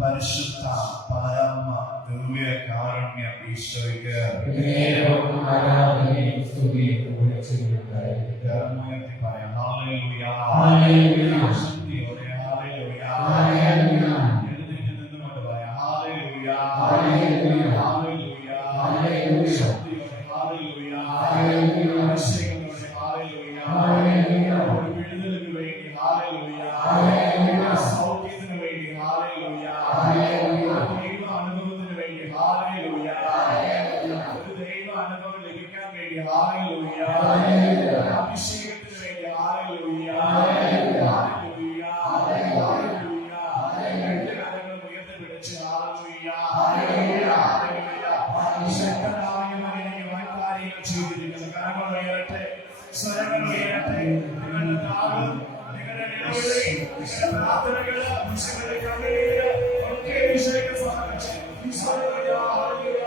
പരിശുദ്ധ പരമ ദിവ്യ കാരുണ്യ ഈശോയ്ക്ക് പറയാം ഹല്ലേലൂയ ഹല്ലേലൂയ ശക്തിയോടെ ഹല്ലേലൂയ ഹല്ലേലൂയ എഴുന്നേറ്റ് നിന്നുകൊണ്ട് പറയാം ഹല്ലേലൂയ ഹല്ലേലൂയ ഹല്ലേലൂയ ഹല്ലേലൂയ ശക്തിയോടെ ഹല്ലേലൂയ ഹല്ലേലൂയ അഭിഷേകത്തോടെ ഹല്ലേലൂയ ഹല്ലേലൂയ ഒരു വിടുതലിന് വേണ്ടി ഹല്ലേലൂയ ഹല്ലേലൂയ സൗഖ്യത്തിന് വേണ്ടി ഹല്ലേലൂയ ഹല്ലേലൂയ ദൈവ അനുഭവത്തിന് വേണ്ടി ഹല്ലേലൂയ ഹല്ലേലൂയ ഒരു ദൈവ അനുഭവം ലഭിക്കാൻ വേണ്ടി ഹല്ലേലൂയ ഹല്ലേലൂയ അഭിഷേകത്തിന് വേണ്ടി hallelujah hallelujah hallelujah hallelujah hallelujah കരങ്ങൾ ഉയർത്തിപ്പിടിച്ച് ഹല്ലേലൂയ ഹല്ലേലൂയ ഹല്ലേലൂയ ശക്തനായ മകനെ വൻകാര്യങ്ങൾ ചെയ്തിരിക്കുന്നു. കരങ്ങൾ ഉയരട്ടെ, സ്വരങ്ങൾ ഉയരട്ടെ. നിങ്ങളുടെ താളം, നിങ്ങളുടെ നിലവിളി, നിങ്ങളുടെ പ്രാർത്ഥനകള്, നിങ്ങളുടെ കണ്ണീര് ഒക്കെ ഈശോയ്ക്ക് സമർപ്പിച്ച് ഈശോയെ ഹല്ലേലൂയ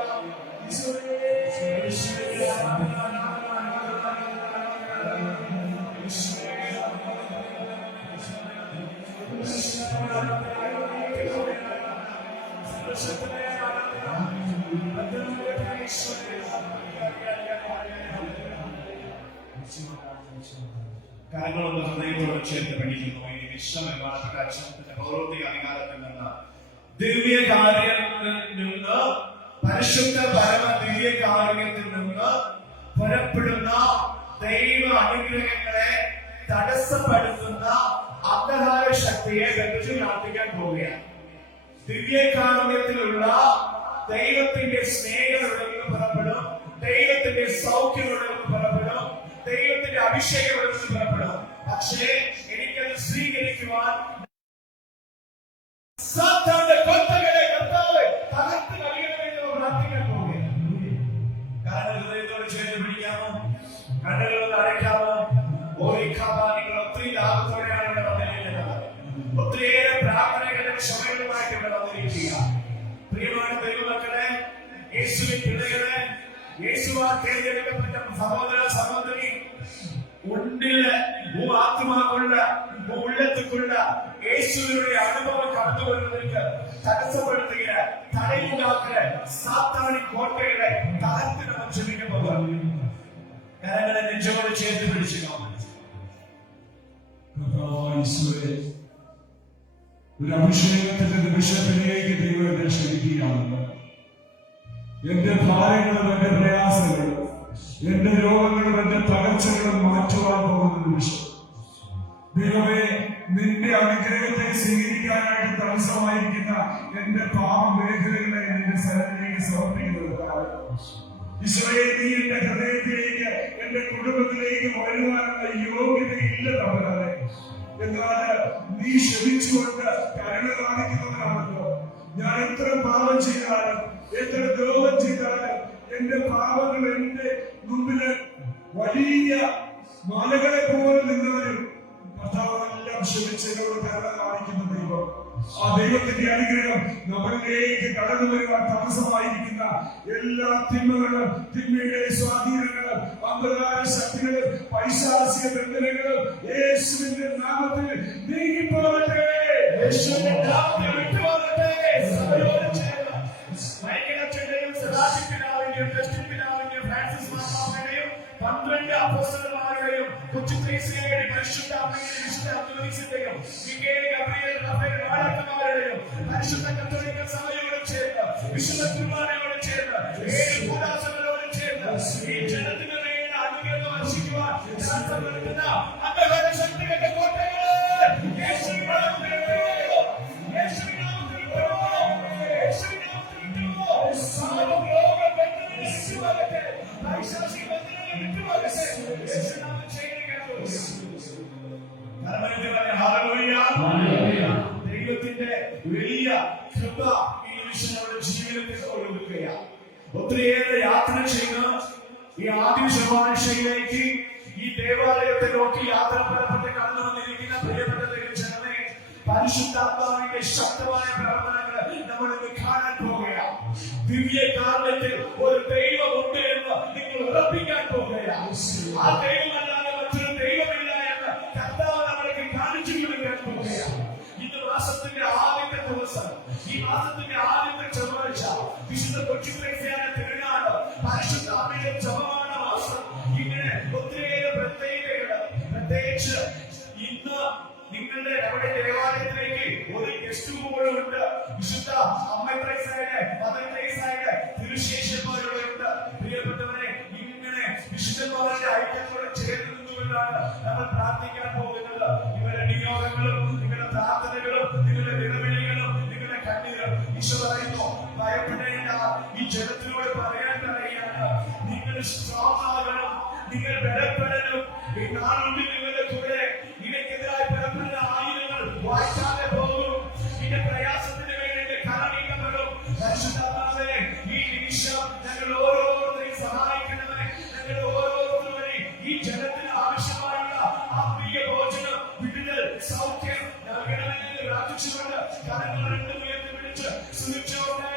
ഈശോയെ കരങ്ങളൊന്ന് ഹൃദയത്തോട് ചേർത്ത് പഠിക്കുന്നു. ഈ വിശ്വമെന്നപ്പെട്ട അച്ഛനത്തിന്റെ പൗരോഹിക അധികാരത്തിൽ നിന്ന് ദിവ്യകാര്യത്തിൽ നിന്ന് പരിശുദ്ധ പരമ ദിവ്യകാര്യത്തിൽ നിന്ന് പുറപ്പെടുന്ന ദൈവ അനുഗ്രഹങ്ങളെ തടസ്സപ്പെടുത്തുന്ന അന്ധകാര ശക്തിയെ ബന്ധിച്ച് പ്രാർത്ഥിക്കാൻ പോവുകയാണ്. ദിവ്യകാരുണ്യത്തിലുള്ള ദൈവത്തിന്റെ സ്നേഹമുള്ള പുറപ്പെടും, ദൈവത്തിന്റെ സൗഖ്യമുള്ള പുറപ്പെടും, ദൈവത്തിന്റെ അഭിഷേകമുള്ള പുറപ്പെടും. പക്ഷേ എനിക്കത് സ്വീകരിക്കുവാൻ സാത്താന്റെ കൊത്തകളെ കർത്താവ് തകർത്ത് കളയണമെന്ന് പ്രാർത്ഥിക്കാൻ പോവുകയാണ്. കാരണം ഹൃദയത്തോട് ചേർത്ത് പിടിക്കാമോ, കണ്ണുകളൊന്ന് അടയ്ക്കാമോ? നിങ്ങൾ ഒത്തിരി ലാഭത്തോടെയാണ് ഇവിടെ വന്നിരിക്കുന്നത്. ഒത്തിരിയേറെ പ്രാർത്ഥനകളുടെ ക്ഷമകളുമായിട്ട് ഇവിടെ വന്നിരിക്കുക. പ്രിയமான ദൈവമക്കളെ, യേശുവിൻ പിള്ളകളെ, യേശുവാൽ തിരഞ്ഞെടുക്കപ്പെട്ട സഹോദര സഹോദരി, ഉള്ളില് ആത്മാവുള്ള ഉള്ളത്തുക്കുള്ള യേശുവിനുടെ അനുഭവം കടന്നുവരുന്നവർക്ക് തടസ്സപ്പെടുത്തുക, തടയുണ്ടാക്കുക സാത്താനി കോട്ടകളെ തകർത്ത് നമ്മൾ ക്ഷമിക്കാൻ പോകുക. കരങ്ങളെ നെഞ്ചോട് ചേർത്ത് പിടിച്ചു ഒരു അഭിഷേകത്തിന്റെ നിമിഷത്തിലേക്ക് ദൈവത്തെ ക്ഷണിക്കുകയാണ്. എന്റെ ഭാരങ്ങളും എന്റെ പ്രയാസങ്ങളും എന്റെ രോഗങ്ങളും എന്റെ തകർച്ചകളും മാറ്റുവാൻ പോകുന്ന നിമിഷം ദൈവമേ, നിന്റെ അനുഗ്രഹത്തെ സ്വീകരിക്കാനായിട്ട് തടസ്സമായിരിക്കുന്ന എന്റെ പാപ മേഖലകളെ നിന്റെ സ്ഥലത്തിലേക്ക് സമർപ്പിക്കുന്നത്. ഈശോയെ, നീ എന്റെ ഹൃദയത്തിലേക്ക് എന്റെ കുടുംബത്തിലേക്ക് വരുവാനുള്ള യോഗ്യതയില്ല തമ്പുരാനെ. എന്നാൽ നീ ക്ഷമിച്ചുകൊണ്ട് കരുണ കാണിക്കുന്നവരാണല്ലോ. ഞാൻ എത്ര പാപം ചെയ്താലും എത്ര ദ്രോഹം ചെയ്താലും എന്റെ പാപങ്ങൾ എന്റെ മുമ്പില് വലിയ മലകളെ പോലെ നിന്നവരും കർത്താവെല്ലാം ക്ഷമിച്ചവരോട് കരുണ കാണിക്കുന്ന ദൈവം. ആ ദൈവത്തിന്റെ അനുഗ്രഹം നമ്മളിലേക്ക് കടന്നു വരുവാൻ തടസ്സമായിരിക്കുന്ന എല്ലാ തിന്മകളും, തിന്മയുടെ സ്വാധീനങ്ങളും, അന്ധകാര ശക്തികളും, പൈശാചിക ബന്ധനങ്ങളും യേശുവിന്റെ നാമത്തിൽ നീങ്ങിപ്പോകട്ടെ. യേശുവിന്റെ നാമത്തിൽ വിട്ടുപോകട്ടെ. സഭയോട് ചേർന്ന് മൈക്കിളച്ചന്റെയും സദാശിവപിതാവിന്റെയും ക്രിസ്ത്യൻ പിതാവിന്റെയും ഫ്രാൻസിസ് മാർപ്പാപ്പയുടെയും 12 അപ്പോസ്തലന്മാരുടെയും കൊച്ചു ത്രേസ്യയുടെയും പരിശുദ്ധ അമ്മയുടെയും വിശുദ്ധ അന്തോണീസിന്റെയും മിഖായേൽ, ഗബ്രിയേൽ, റാഫേൽ മാലാഖമാരുടെയും പരിശുദ്ധ കത്തോലിക്ക സഭയോട് ചേർന്ന്, വിശുദ്ധ കുർബാനയോട് ചേർന്ന്, 7 കൂദാശകളോട് ചേർന്ന് ഈ ജനത്തിന് വേണ്ട അനുഗ്രഹം വർഷിക്കുവാൻ ശാസ്ത്രപ്പെടുത്തുന്ന അന്ധകാര ശക്തികളുടെ കോട്ടകൾ യേശുവിന്റെ നാമത്തിൽ വിട്ടുപോകുന്നു. യേശുവിന്റെ നാമത്തിൽ വിട്ടുപോകുന്നു. യേശുവിന്റെ നാമത്തിൽ വിട്ടുപോകുന്നു. സാർവലോക ബന്ധനങ്ങൾ വിട്ടുപോകട്ടെ. പൈശാചിക ബന്ധനങ്ങൾ വിട്ടുപോകട്ടെ. യേശുവിന്റെ നാമത്തിൽ ചെയ്യുന്നു. പരമനന്ദിതനായ ഹല്ലേലൂയ. ദൈവത്തിന്റെ വലിയ കൃപ ഈ നിമിഷം നമ്മുടെ ജീവിതത്തിൽ ഒഴുകുകയാണ്. ഒത്തിരിയേറെ യാത്ര ചെയ്ത് ഈ ആദ്യ ശുപാർശയിലേക്ക് ഈ ദേവാലയത്തെ നോക്കി യാത്ര പുറപ്പെട്ട് കടന്നു വന്നിരിക്കുന്ന പ്രിയപ്പെട്ട ദൈവജനമേ, പരിശുദ്ധാത്മാവിന്റെ ശക്തമായ പ്രവർത്തനങ്ങൾ നമ്മൾ ഇന്ന് കാണാൻ പോവുകയാണ്. ദിവ്യകാരണത്തിൽ ഒരു ദൈവമുണ്ട് എന്ന് നിങ്ങൾ ഉറപ്പിക്കാൻ പോവുകയാണ്. ആ ദൈവമല്ലാതെ മറ്റൊരു ദൈവമില്ല എന്ന് കർത്താവ് നമ്മൾക്ക് കാണിച്ചു കൊടുക്കാൻ പോവുകയാണ്. ഇന്ന് മാസത്തിന്റെ ആദ്യത്തെ ദിവസം, ഈ മാസത്തിന്റെ ആദ്യത്തെ ചൊവ്വാഴ്ച, വിശുദ്ധ കൊച്ചു ത്രേസ്യയുടെ തിരുനാള്, പരിശുദ്ധാത്മാവിന്റെ ജപമാന മാസം. ഇങ്ങനെ ഒത്തിരിയേറെ പ്രത്യേകതകൾ. പ്രത്യേകിച്ച് ഇന്ന് നിങ്ങളുടെ നമ്മുടെ ദേവാലയത്തിലേക്ക് ഒരു ഗസ്റ്റ് കൂടെ ഉണ്ട്. വിശുദ്ധ അമ്മ ത്രേസ്യയുടെ, മദർ ത്രേസ്യയുടെ തിരുശേഷിപ്പവരുടെ ഉണ്ട്. പ്രിയപ്പെട്ടവരെ, ഇങ്ങനെ വിശുദ്ധന്മാരുടെ ഐക്യത്തോടെ ചേർന്ന് നിന്നുകൊണ്ടാണ് നമ്മൾ പ്രാർത്ഥിക്കാൻ പോകുന്നത്. നിങ്ങളുടെ നിയോഗങ്ങളും, നിങ്ങളുടെ പ്രാർത്ഥനകളും, നിങ്ങളുടെ വിളവിളികളും, നിങ്ങളുടെ കണ്ണീരും ഈശോ പറയുന്നു, ഭയപ്പെടേണ്ട. ഈ ജനത്തിനോട് പറയാൻ പറയുകയാണ്, നിങ്ങൾ സ്ട്രോങ് ആകണം, നിങ്ങൾ ബലപ്പെടണം. ഈ നാളുകളിൽ നിങ്ങളുടെ കൂടെ ഇടയ്ക്കെതിരായി ബലപ്പെടുന്ന ആയുധങ്ങൾ വായിച്ചാതെ പോകും. ഇതിന്റെ പ്രയാസത്തിന് വേണ്ടി കരനീക്കപ്പെടും. പരിശുദ്ധാത്മാവേ, ഈ നിമിഷം ഞങ്ങൾ ഓരോരുത്തരെയും സഹായിക്കണമേ. ഞങ്ങൾ ഓരോരുത്തരും വഴി ഈ ജനത്തിന് ആവശ്യമായുള്ള ആത്മീയ ഭോജനം, വിടുതൽ, സൗഖ്യം നൽകണമെന്ന് പ്രാർത്ഥിച്ചുകൊണ്ട് കരങ്ങൾ രണ്ടും ഉയർത്തി പിടിച്ച് സ്തുതിച്ചോട്ടെ.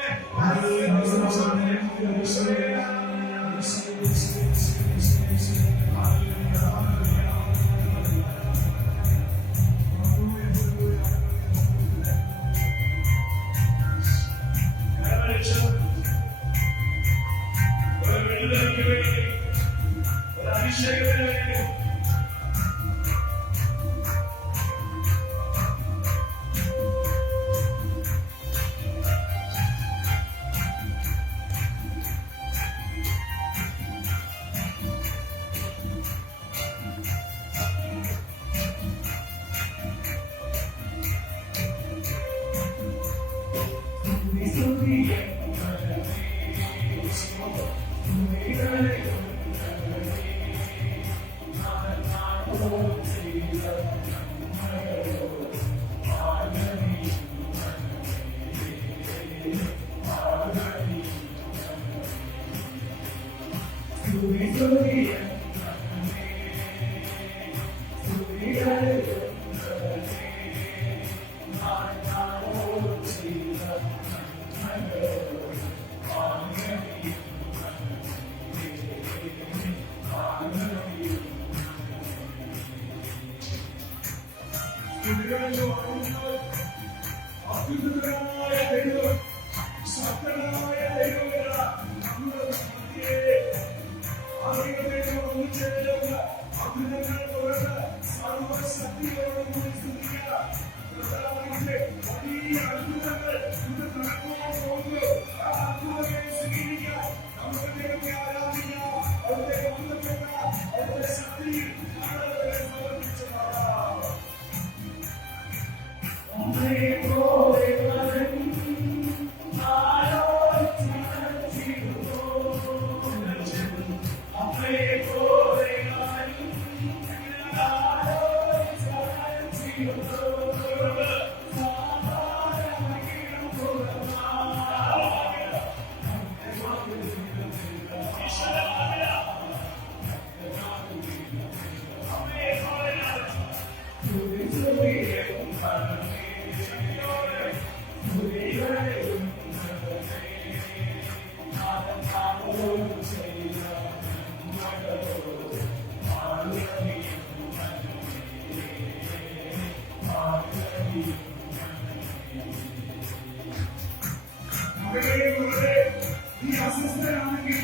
അസ്വസ്ഥനാണെങ്കിൽ,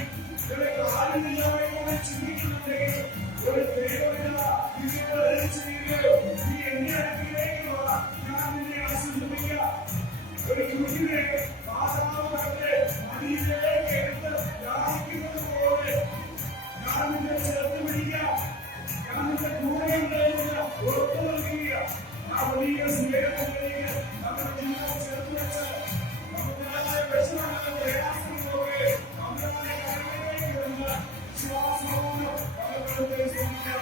കാലില്ലായ്മ ചിന്തിക്കുന്നുണ്ടെങ്കിൽ, ഒരു ദൈവമില്ല നിങ്ങളെ ചെയ്യുകയോ, നീ എന്നെ അടുക്കിലേക്ക് വാ, ഞാൻ നിന്നെ ആശീർവദിക്കാം. ഒരു കുഞ്ഞിനെ മാതാവ് തന്റെ മടിയിലേക്ക് എടുത്ത് യാചിക്കുന്നത് പോലെ ഞാൻ നിന്നെ ചേർത്ത് പിടിക്കാം, ഞാൻ നിന്റെ കൂടെ ഉണ്ടായിരുന്ന ഉറപ്പ് നൽകുക. ആ വലിയ സ്നേഹത്തിലേക്ക് നമ്മുടെ ജീവിതം ചേർത്ത് വെച്ച് നമ്മുടെ വിഷമങ്ങളും പ്രയാസങ്ങളൊക്കെ നമ്മുടെ കരങ്ങളിലേക്ക് വരുന്ന വിശ്വാസവും അവരുടെ ശ്രമിക്കാം.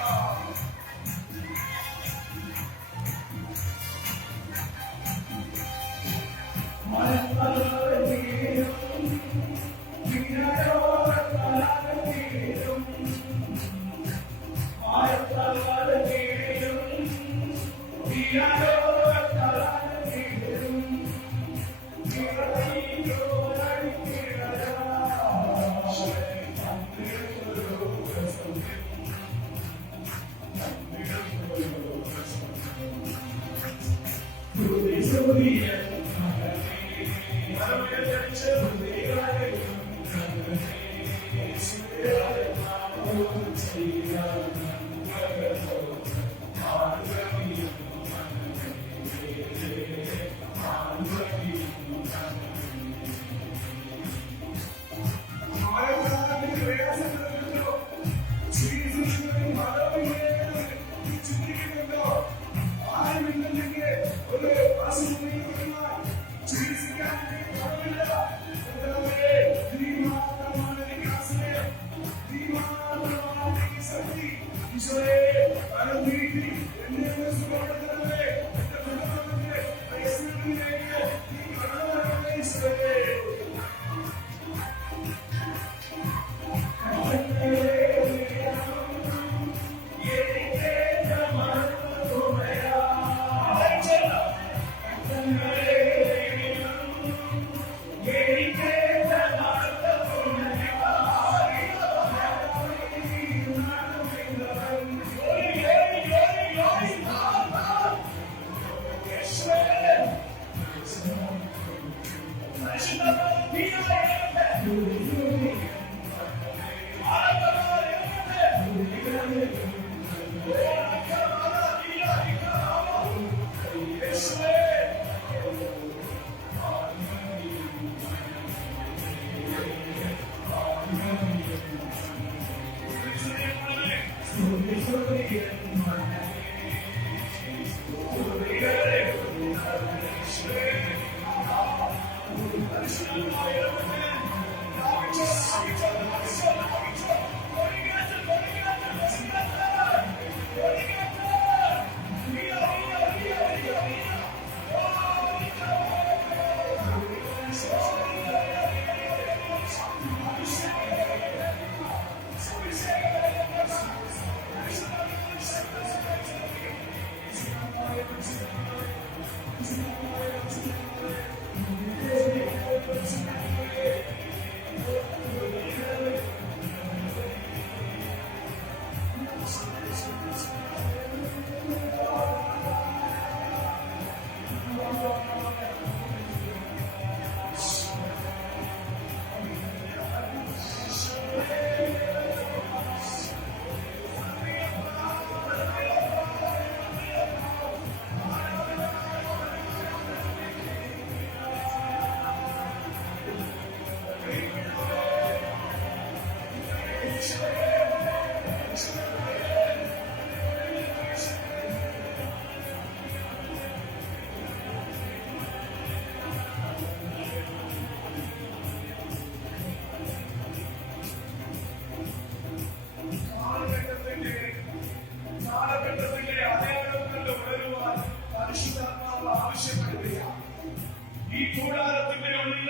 ഈ കൂടാരത്തിന്റെ ഉള്ളിൽ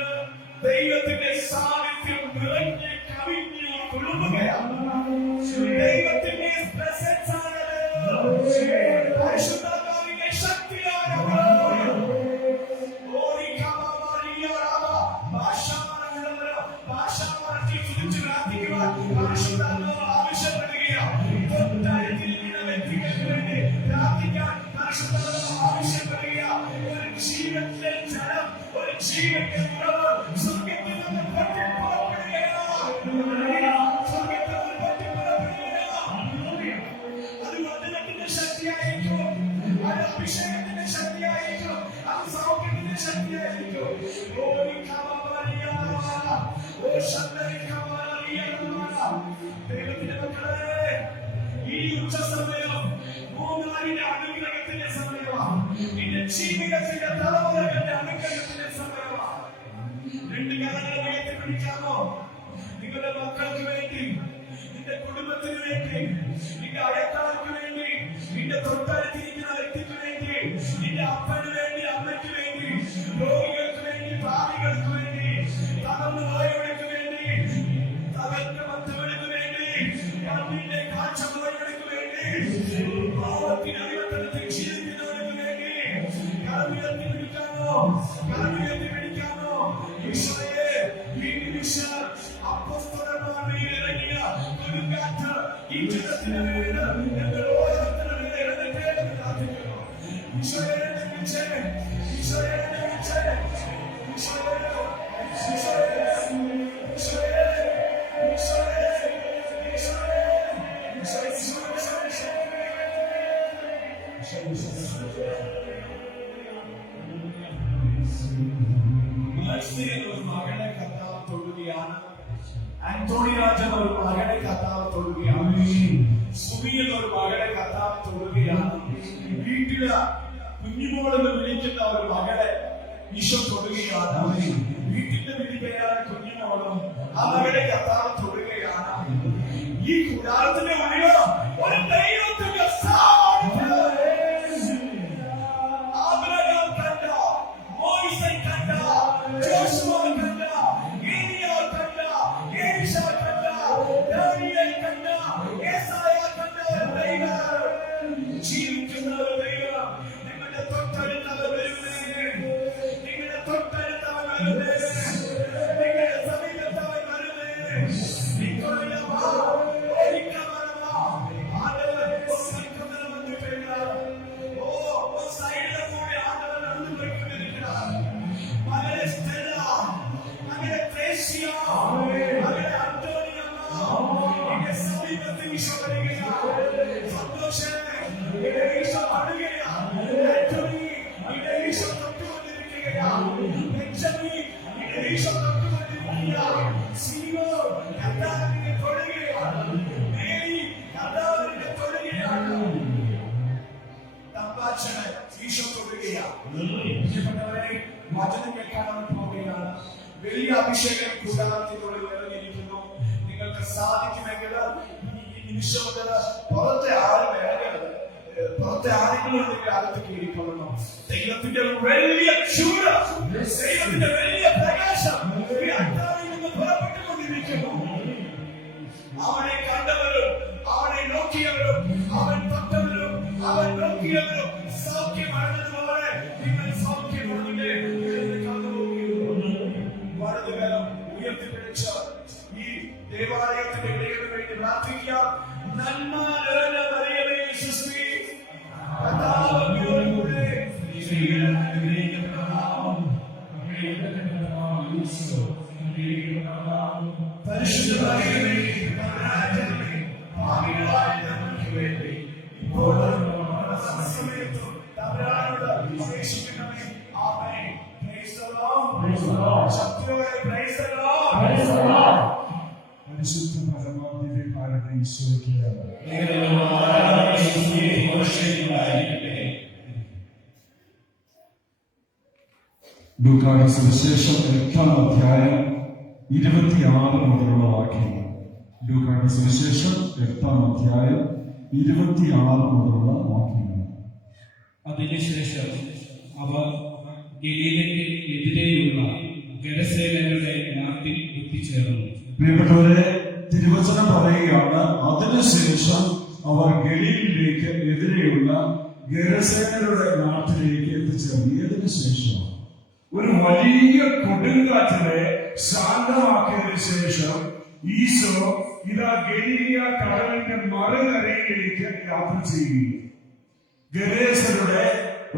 ദൈവത്തിന്റെ സാന്നിധ്യം നിറഞ്ഞ് കവിഞ്ഞ് തുളുമ്പുകയാണ്. ദൈവത്തിന്റെ പ്രസൻസ് ആണ്. പരിശുദ്ധാത്മാവിന്റെ ശക്തിയാണ്. ഭാഷാമാനത്തിൽ തുതിച്ച് പ്രാർത്ഥിക്കുവാൻ പരിശുദ്ധാത്മാവ് ആവശ്യപ്പെടുകയാണ്. വ്യക്തികൾക്ക് വേണ്ടി പ്രാർത്ഥിക്കാൻ പരിശുദ്ധാത്മാവ് ആവശ്യപ്പെടുകയാണ്. ഒരു ജീവന്റെ ജലം, ഒരു ജീവന്റെ ഉറവ് സ്വർഗ്ഗത്തിൽ നിന്ന് പൊട്ടിപ്പുറപ്പെടുകയാണ്. സ്വർഗ്ഗത്തെ ഒരു പറ്റിപ്പുറപ്പെടുകയില്ല. അത് വചനത്തിന്റെ ശക്തിയായിരിക്കും, അത് അഭിഷേകത്തിന്റെ ശക്തിയായിരിക്കും, അത് സൗഖ്യത്തിന്റെ ശക്തിയായിരിക്കും. ദൈവത്തിന്റെ മക്കളെ, ഈ ഉച്ച സമയം മൂന്നാലിന്റെ അനുഗ്രഹത്തിന്റെ സമയമാണ്. നിന്റെ ജീവിതത്തിന്റെ തലമുറകളുടെ അനുഗ്രഹത്തിന്റെ സമയമാണ്. രണ്ട് കരങ്ങളെ ഉയർത്തിപ്പിടിക്കാമോ? നിങ്ങളുടെ മക്കൾക്ക് വേണ്ടി, നിന്റെ കുടുംബത്തിന് വേണ്ടി, നിന്റെ അയൽക്കാർക്ക് വേണ്ടി, നിന്റെ തൊട്ടടുത്തിരിക്കുന്ന വ്യക്തിക്ക് വേണ്ടി, നിന്റെ അപ്പന് വേണ്ടി, അമ്മയ്ക്ക് വേണ്ടി, രോഗികൾക്ക് വേണ്ടി, ഭാവികൾക്ക് വേണ്ടി, തകർന്നു പോയവർക്ക് വേണ്ടി, തകർക്കപ്പെട്ടവർക്ക് വേണ്ടി, കണ്ണിന്റെ കാഴ്ച പോയവർക്ക് വേണ്ടി, പാവത്തിന് അടിമത്തത്തിൽ ജീവിക്കുന്നവർക്ക് വേണ്ടി കരമുയർത്തി പിടിക്കാമോ? കരമുയർത്തി പിടിക്കാമോ? ഈശോയെ, ഈ നിമിഷം അപ്പോസ്തലന്മാരുടെ ഇറങ്ങിയ കൊടുങ്കാറ്റ് ഈ ജനത്തിന് വേണ്ടി ഞങ്ങൾ ഓരോരുത്തരുടെ മേൽ ഇറങ്ങട്ടെ എന്ന് പ്രാർത്ഥിക്കുന്നു. ഈശോയെ എഴുന്നേൽപ്പിച്ചേ, ഈശോയെ എഴുന്നേൽപ്പിച്ചേ, ഈശോയെ, ഈശോയെ, ഈശോയെ, ഈശോയെ, ഈശോയെ, മേഴ്സി എന്നൊരു മകനെ കർത്താവ് തൊടുകയാണ്. ആന്റോണി രാജ എന്നൊരു മകനെ കർത്താവ് തൊടുകയാണ്. സുമി എന്നൊരു മകനെ കർത്താവ് തൊടുകയാണ്. വീട്ടില് കുഞ്ഞുമോളെന്ന് വിളിക്കുന്ന ഒരു മകളെ ഈശോ തൊടുകയാണ്. വീട്ടിന്റെ വിളിപ്പേരാണ് കുഞ്ഞുമോളും. ആ മകളെ കർത്താവ് തൊടുകയാണ്. ഈ കൂടാരത്തിന്റെ ഉള്ളില് ഒരു ദൈവത്തിന്റെ സാന്നിധ്യം അബ്രഹാം കണ്ട, മോശെ കണ്ട, ജോഷുവ കണ്ട, ഏലിയ കണ്ട, എലീശ കണ്ട, ദാനിയേൽ കണ്ട, യേശയ്യ കണ്ട ഒരു ദൈവം, ജീവിക്കുന്ന ഒരു ദൈവം. നിങ്ങളുടെ തൊട്ടടുത്തവർ വരുന്നേ, നിങ്ങളുടെ തൊട്ടടുത്തവർ വരുന്നേ, നിങ്ങളുടെ സമീപത്തവർ വരുന്നേ. വചനം കേൾക്കാനാണ് പോവുകയാണ്. വലിയ അഭിഷേകം കൂടാരത്തിനുള്ളിൽ നിറഞ്ഞിരിക്കുന്നു. നിങ്ങൾക്ക് സാധിക്കുമെങ്കിൽ ഈ നിമിഷം മുതൽ പുറത്തെ ആരും ഇറങ്ങരുത്. പുറത്തെ ആരെങ്കിലും നിങ്ങൾ അകത്ത് കയറിക്കൊള്ളണം. ദൈവത്തിന്റെ വലിയ ചൂട്, ദൈവത്തിന്റെ വലിയ പ്രകാശം ഈ അട്ടാളിൽ നിന്ന് പുറപ്പെട്ടുകൊണ്ടിരിക്കുന്നു. അവനെ കണ്ടവരും അവനെ നോക്കിയവരും അവൻ തൊട്ടവരും അവൻ നോക്കിയവരും സൗഖ്യമാണെന്നതുപോലെ നിങ്ങൾ സൗഖ്യമാണില്ലേ വലതുകരം ഉയർത്തിപ്പിടിച്ച് ഈ ദേവാലയത്തിന്റെ ഇടയ്ക്ക് വേണ്ടി പ്രാർത്ഥിക്കാം. നന്മ നിറഞ്ഞ മറിയമേ സുസ്മി, കർത്താവ് അങ്ങയോടുകൂടെ സ്ത്രീകളിൽ അനുഗ്രഹിക്കപ്പെട്ടവളാകുന്നു. പരിശുദ്ധ മറിയമേ, തമ്പുരാന്റെ പാപികളായ ഞങ്ങൾക്ക് വേണ്ടി ഇപ്പോഴും സമയത്തും തമ്പുരാനോട് അപേക്ഷിക്കണമേ. ആമേൻ. Praise the lord. ശക്തിയോടെ പ്രൈസ് ദി ലോർഡ്. പരിശുദ്ധ പരമാദിവ്യകാരുടെ ഈശോയ്ക്ക് ലൂക്കായുടെ സുവിശേഷം 8-ാം അധ്യായം 26 മുതലുള്ള വാക്യങ്ങൾ. ലൂക്കായുടെ സുവിശേഷം 8-ാം അധ്യായം 26 മുതലുള്ള വാക്യങ്ങൾ. അതിനുശേഷം അവർ ഗലീലയ്ക്ക് എതിരെയുള്ള ഗരസേനരുടെ നാട്ടിൽ എത്തിച്ചേർന്നു. പ്രിയപ്പെട്ടവരെ, തിരുവചനം പറയുകയാണ്, അതിനുശേഷം അവർ ഗലീലിലേക്ക് എതിരെയുള്ള ഗരസേനരുടെ നാട്ടിലേക്ക് എത്തിച്ചേർന്നു. ഏതിനു ശേഷം? ഒരു വലിയ കൊടുങ്കാറ്റിനെ ശാന്തമാക്കിയതിനു ശേഷം ഈശോ ഇതാ ഗലീലിയ കടലിന്റെ മറുകരയിലേക്ക് യാത്ര ചെയ്യുകയും ഗരേസരുടെ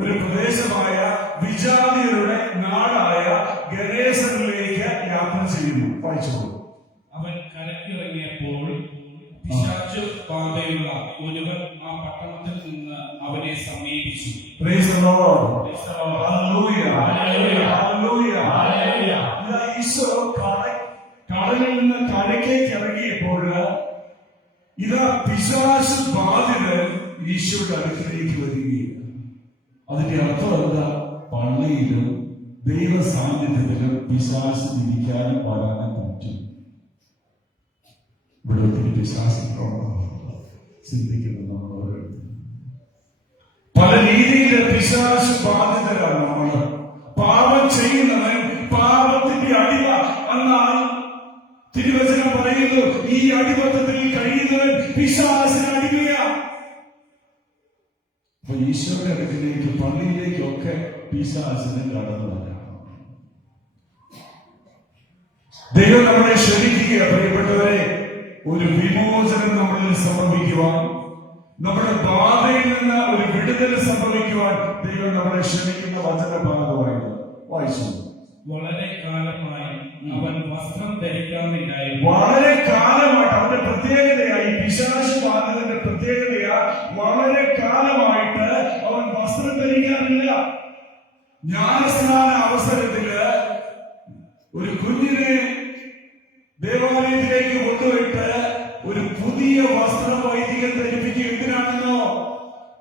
ഒരു പ്രദേശമായ വിജാതിയരുടെ നാടായ ഗരേസരിലേക്ക് യാത്ര ചെയ്യുന്നു. വായിച്ചോളൂ. അവൻ കരക്കിറങ്ങിയപ്പോൾ പിശാചു ബാധയുള്ള ഒരുവൻ ആ പട്ടണത്തിൽ നിന്ന് അവനെ സമീപിച്ചു. Praise the Lord. Praise the Lord. Hallelujah. Hallelujah. Hallelujah. Hallelujah. ഇതാ ഈശോ കടലിൽ നിന്ന് കരയ്ക്കേക്ക് ഇറങ്ങിയപ്പോൾ ഇതാ പിശാച് ബാധിതൻ ഈശോയുടെ അടുക്കിലേക്ക് വരികയാണ്. അതിന്റെ അർത്ഥം എന്താ? പള്ളിയിലും ദൈവ സാന്നിധ്യത്തിലും പിശാചിന് ഇരിക്കാനും വരാനും പറ്റും. ഇവിടെ ഒത്തിരി പിശാചുണ്ടോ ചിന്തിക്കുന്നത് നമ്മൾ ഓരോരുത്തരും. പല രീതിയിലെ പിശാച് ബാധിതരാണ് നമ്മൾ. പാപം ചെയ്യുന്നവൻ പാപത്തിന്റെ അടിമ എന്നാൽ തിരുവചനം പറയുന്നു, ഈ അടിമത്തത്തിൽ കഴിയുന്നവൻ പിശാചിന് അടിമയാണ്. അപ്പൊ ഈശോയുടെ അടുക്കിലേക്ക് പള്ളിയിലേക്കൊക്കെ പിശാചിന് കടന്നു വരാം. ദൈവം നമ്മളെ ക്ഷണിക്കുക. പ്രിയപ്പെട്ടവരെ, ഒരു വിമോചനം നമ്മളിൽ സംഭവിക്കുവാൻ, നമ്മുടെ ബാധയിൽ നിന്ന് ഒരു വിടുതൽ സംഭവിക്കുവാൻ ദൈവം നമ്മളെ ക്ഷണിക്കുന്ന വചനഭാഗമായിട്ട് വായിച്ചു. വളരെ കാലമായി അവൻ വസ്ത്രം ധരിക്കാനില്ലായിരുന്നു. വളരെ കാലമായിട്ട് അവന്റെ പ്രത്യേകതയായി, പിശാച് ബാധിതന്റെ പ്രത്യേകതയാ, വളരെ കാലമായിട്ട് അവൻ വസ്ത്രം ധരിക്കാനില്ല. ജ്ഞാനസ്നാന അവസരത്തില് ഒരു കുഞ്ഞിനെ ദേവാലയത്തിലേക്ക് കൊണ്ടുപോയിട്ട് ഒരു പുതിയ വസ്ത്രം വൈദികൻ ധരിപ്പിക്കുക. എന്തിനാണെന്നോ?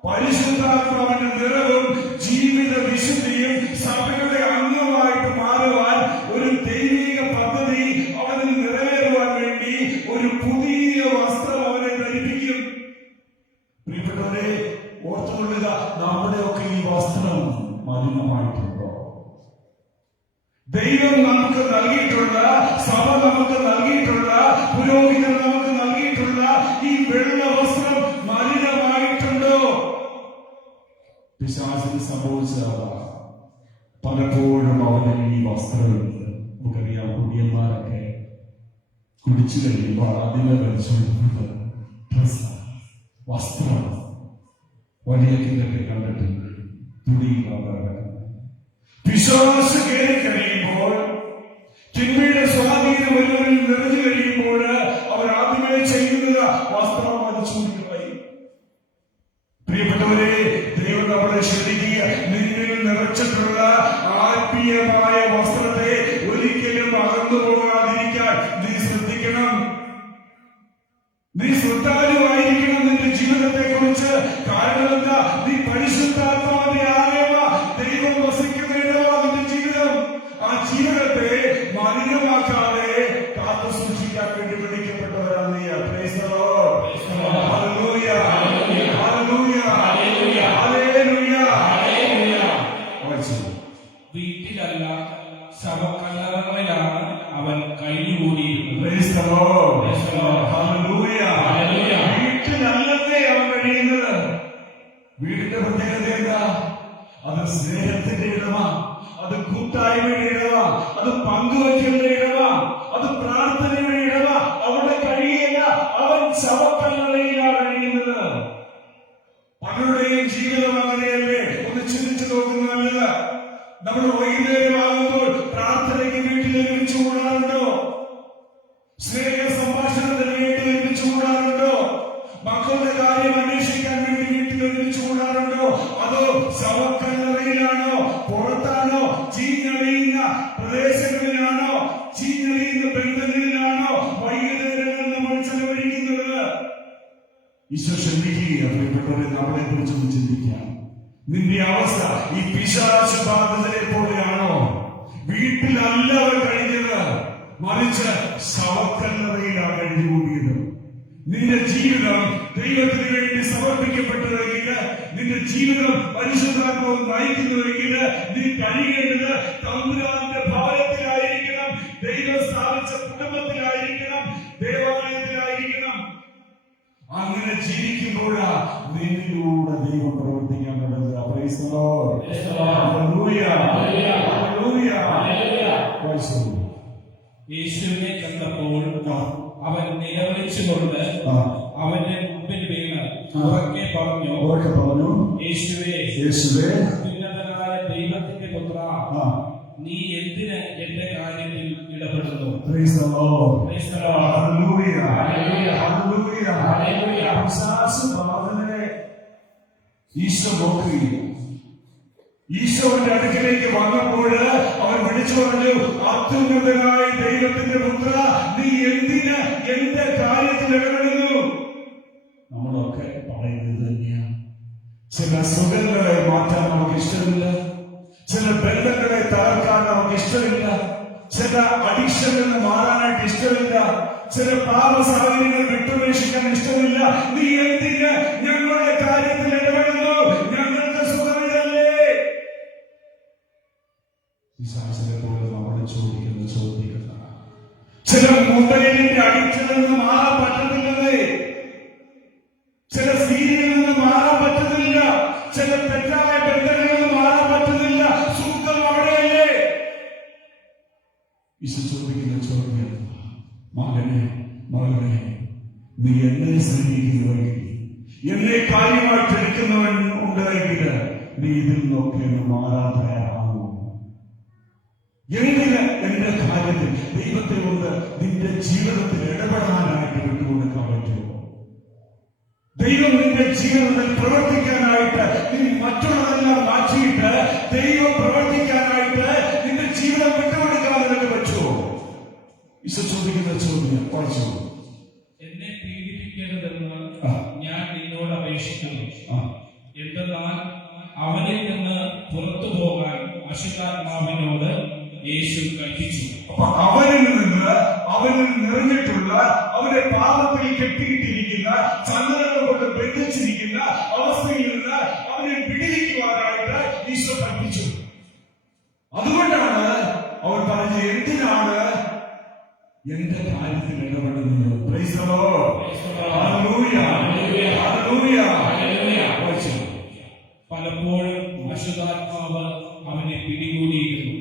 പരിശുദ്ധാത്മാവിന്റെ നിറവും ജീവിത വിശുദ്ധിയും സഭയുടെ അംഗമായിട്ട് മാറുവാൻ ഒരു ദൈവിക പദ്ധതി അവന് നിറവേറുവാൻ വേണ്ടി ഒരു പുതിയ വസ്ത്രം അവനെ ധരിപ്പിക്കും. പ്രിയപ്പെട്ടവരെ, ഓർത്തുകൊള്ളുക, നമ്മുടെയൊക്കെ ഈ വസ്ത്രം മലിനമായിട്ടുണ്ടോ? ദൈവം നമുക്ക് നൽകിയിട്ടുള്ള, സഭ നമുക്ക് നൽകിയിട്ടുള്ള, പുരോഹിതൻ നമുക്ക് നൽകിയിട്ടുള്ള ഈ വെള്ള വസ്ത്രം മലിനമായിട്ടുണ്ടോ? പിശാചിന് സംഭവിച്ചതാ. പലപ്പോഴും അവന് ഈ വസ്ത്രമുണ്ട്. നമുക്കറിയാം, കുടിയന്മാരൊക്കെ കുടിച്ചു കഴിയുമ്പോൾ ആദ്യമേ ധരിച്ചുകൊണ്ടിരുന്നത് ഡ്രസ്സാണ്, വസ്ത്രമാണ്. വലിയ കിലൊക്കെ കണ്ടിട്ടുണ്ട്, തുണിയില്ലാതെ. പിശാച് കയറി കഴിയുമ്പോൾ, തിന്മയുടെ സ്വാധീനം ഒരുവരിൽ നിറഞ്ഞു കഴിയുമ്പോൾ അവർ ആദ്യമേ ചെയ്യുന്നത് വസ്ത്രം വലിച്ചുകൊണ്ടിരുമായി. പ്രിയപ്പെട്ടവരെ, ദൈവം നമ്മളെ ശ്രദ്ധിക്കുക. നിന്നിൽ നിറച്ചിട്ടുള്ള ആത്മീയമായ വസ്ത്രത്തെ ഒരിക്കലും അകന്നു പോകാതിരിക്കാൻ നീ ശ്രദ്ധിക്കണം. നീ ശ്രദ്ധാലുവായിരിക്കണം നിന്റെ ജീവിതത്തെ കുറിച്ച്. കാരണം എന്താ? നീ പരിശുദ്ധാത്മാവിന്റെ ആലയമാ. ദൈവം വസിക്കുന്ന ഇടമാ നിന്റെ ജീവിതം. ആ ജീവിതത്തെ മലിനമാക്കാതെ കാത്തു സൂക്ഷിക്കാൻ വേണ്ടി വിളിക്കപ്പെട്ടവരാണ് നീ. Praise the Lord. Hallelujah. Hallelujah. Hallelujah. വീട്ടിലല്ല, ശവക്കല്ലറകളിലാണ് അവൻ കഴിഞ്ഞുകൂടിയിരുന്നത്. Praise the Lord. Praise the Lord. Hallelujah. Hallelujah. വീട്ടിലല്ലേ അവൻ കഴിയുന്നത്? വീടിന്റെ പ്രത്യേകത എന്താ? അത് സ്നേഹത്തിന്റെ ഇടമാ, അത് കൂട്ടായ്മയുടെ ഇടമാ, അത് പങ്കുവയ്ക്കലിന്റെ ഇടമാ, അത് പ്രാർത്ഥനയുടെ ഇടമാ. അവിടെ കഴിയില്ല, അവൻ ശവക്കല്ലറയിലാണ് കഴിയുന്നത്. പലരുടെയും ജീവിതം അങ്ങനെയല്ലേ? ഒന്ന് ചിന്തിച്ചു നോക്കുന്നതല്ല. നമ്മൾ വൈകുന്നേരമാകുമ്പോൾ പ്രാർത്ഥനയ്ക്ക് വീട്ടിൽ ഒരുമിച്ച് കൂടാറുണ്ടോ? സ്നേഹ സംഭാഷണത്തിന് വേണ്ടി ഒരുമിച്ച് കൂടാറുണ്ടോ? മക്കളുടെ കാര്യം അന്വേഷിക്കാൻ വേണ്ടി വീട്ടിൽ ഒരുമിച്ച് കൂടാറുണ്ടോ? അതോ ശവക്കല്ലറയിലാണോ? പുറത്താണോ? ചീഞ്ഞളിയുന്ന പ്രദേശങ്ങളിലാണോ? ചീഞ്ഞളിയുന്ന ബന്ധങ്ങളിലാണോ വൈകുന്നേരങ്ങൾ നമ്മൾ ചെലവഴിക്കുന്നത്? ഈശോ ക്ഷമിക്കുക. പ്രിയപ്പെട്ടവരെ, നമ്മളെ കുറിച്ചൊന്ന് ചിന്തിക്കാം. നിന്റെ അവസ്ഥ ഈ പിശാച് ബാധിതരെ പോലെയാണോ? വീട്ടിലല്ല അവർ കഴിഞ്ഞത്, മറിച്ച് ശവക്കല്ലറയിലാണ് കഴിഞ്ഞുകൂടിയത്. നിന്റെ ജീവിതം ദൈവത്തിന് വേണ്ടി സമർപ്പിക്കപ്പെട്ടതെങ്കിൽ, നിന്റെ ജീവിതം പരിശുദ്ധാത്മാവ് നയിക്കുന്നുവെങ്കിൽ, നീ കഴിയേണ്ടത് തമ്പുരാന്റെ ഭവനത്തിലായിരിക്കണം, ദൈവം സ്ഥാപിച്ച കുടുംബത്തിലായിരിക്കണം, ദേവാലയത്തിലായിരിക്കണം. അങ്ങനെ ജീവിക്കുമ്പോഴാ നിന്നിലൂടെ ദൈവം പ്രവർത്തിക്കാൻ തുടങ്ങുക. Praise the Lord. Hallelujah. Hallelujah. യേശുവിനെ കണ്ടപ്പോൾ അവൻ നിലവിളിച്ചുകൊണ്ട് അവന്റെ മുമ്പിൽ വീണ് ഉറക്കെ പറഞ്ഞു, യേശുവേ, ഉന്നതനായ ദൈവത്തിന്റെ പുത്രാ, നീ എന്തിന് എന്റെ കാര്യത്തിൽ ഇടപെടുന്നു? Praise the Lord. Praise the Lord. Hallelujah. Hallelujah. Hallelujah. Hallelujah. പിശാച് ബാധനെ ഈശോ നോക്കുകയില്ല. ഈശോയുടെ അടുക്കിലേക്ക് വന്നപ്പോൾ അവൻ വിളിച്ചു പറഞ്ഞു, അത്യുന്നതനായ ദൈവത്തിന്റെ പുത്ര, നീ എന്തിന് എന്റെ കാര്യത്തിൽ ഇടപെടുന്നു? നമ്മളൊക്കെ പറയുന്നത് തന്നെയാണ്. ചില സുഖങ്ങളെ മാറ്റാൻ നമുക്ക് ഇഷ്ടമില്ല, ചില ബന്ധങ്ങളെ തകർക്കാൻ നമുക്ക് ഇഷ്ടമില്ല, ചില അഡിക്ഷനിൽ നിന്ന് മാറാനായിട്ട് ഇഷ്ടമില്ല, ചില പാപ സാഹചര്യങ്ങൾ വിട്ടുപേക്ഷിക്കാൻ ഇഷ്ടമില്ല. നീ എന്തിന് ഞങ്ങളുടെ കാര്യത്തിൽ ഇടപെടുന്നു? ഞങ്ങൾക്ക് സുഖമില്ലല്ലേ? പോലെ നമ്മളോട് ചോദിക്കുന്ന ചോദ്യങ്ങളാണ്. ചില മൊബൈലിന്റെ അഡിക്ഷനിൽ നിന്ന് മാറാൻ പറ്റുന്നില്ലേ? ചില സീരിയലിൽ നിന്ന് മാറാൻ പറ്റുന്നില്ല, ചില തെറ്റായ ബന്ധങ്ങളിൽ നിന്ന് മാറാൻ പറ്റുന്നില്ല. സുഖം അവിടെയല്ലേ? ഈശോ ചോദിക്കുന്ന ചോദ്യം, മകനെ മകളെ, നീ എന്നെ സ്നേഹിക്കുന്നുവെങ്കിൽ, എന്നെ കാര്യമായിട്ട് എടുക്കുന്നവൻ ഉണ്ടെങ്കിൽ, നീ ഇതിൽ നിന്നൊക്കെ മാറാൻ തയ്യാറാകുമോ? എന്തിന് എന്റെ കാര്യത്തിൽ ദൈവത്തെ കൊണ്ട് നിന്റെ ജീവിതത്തിൽ ഇടപെടാനായിട്ട് വിട്ടുകൊടുക്കാൻ പറ്റുമോ? ദൈവം നിന്റെ ജീവിതത്തിൽ പ്രവർത്തിക്കാനായിട്ട് നീ മറ്റുള്ളതെല്ലാം മാറ്റിയിട്ട് ദൈവം പ്രവർത്തിക്കാനായിട്ട് നിന്റെ ജീവിതം വിട്ടുകൊടുക്കാൻ നിനക്ക് പറ്റുമോ? ഈശോ ചോദിക്കുന്ന ചോദ്യം പഠിച്ചു. എന്നെ പീഡിപ്പിക്കരുതെന്ന് ഞാൻ നിന്നോട് അപേക്ഷിക്കുന്നു. എന്തെന്നാൽ അവനിൽ നിന്ന് പുറത്തു പോകാൻ അശുദ്ധാത്മാവിനോട് യേശു കൽപ്പിച്ചു. അപ്പൊ അവനിൽ നിറഞ്ഞിട്ടുള്ള, അവന്റെ പാപത്തിൽ കെട്ടിയിട്ടിരിക്കുന്ന, ചങ്ങലകൾ കൊണ്ട് ബന്ധിച്ചിരിക്കുന്ന അവസ്ഥയിൽ നിന്ന് അവനെ വിടുവിക്കുവാനായിട്ട് ഈശോ കൽപ്പിച്ചു. അതുകൊണ്ടാണ് അവൻ പറഞ്ഞത്, എന്തിനാണ് എന്റെ കാര്യത്തിൽ ഇടപെടുന്നത്? Praise the Lord. Hallelujah. Hallelujah. പലപ്പോഴും അശുദ്ധാത്മാവ് അവനെ പിടികൂടിയിരുന്നു.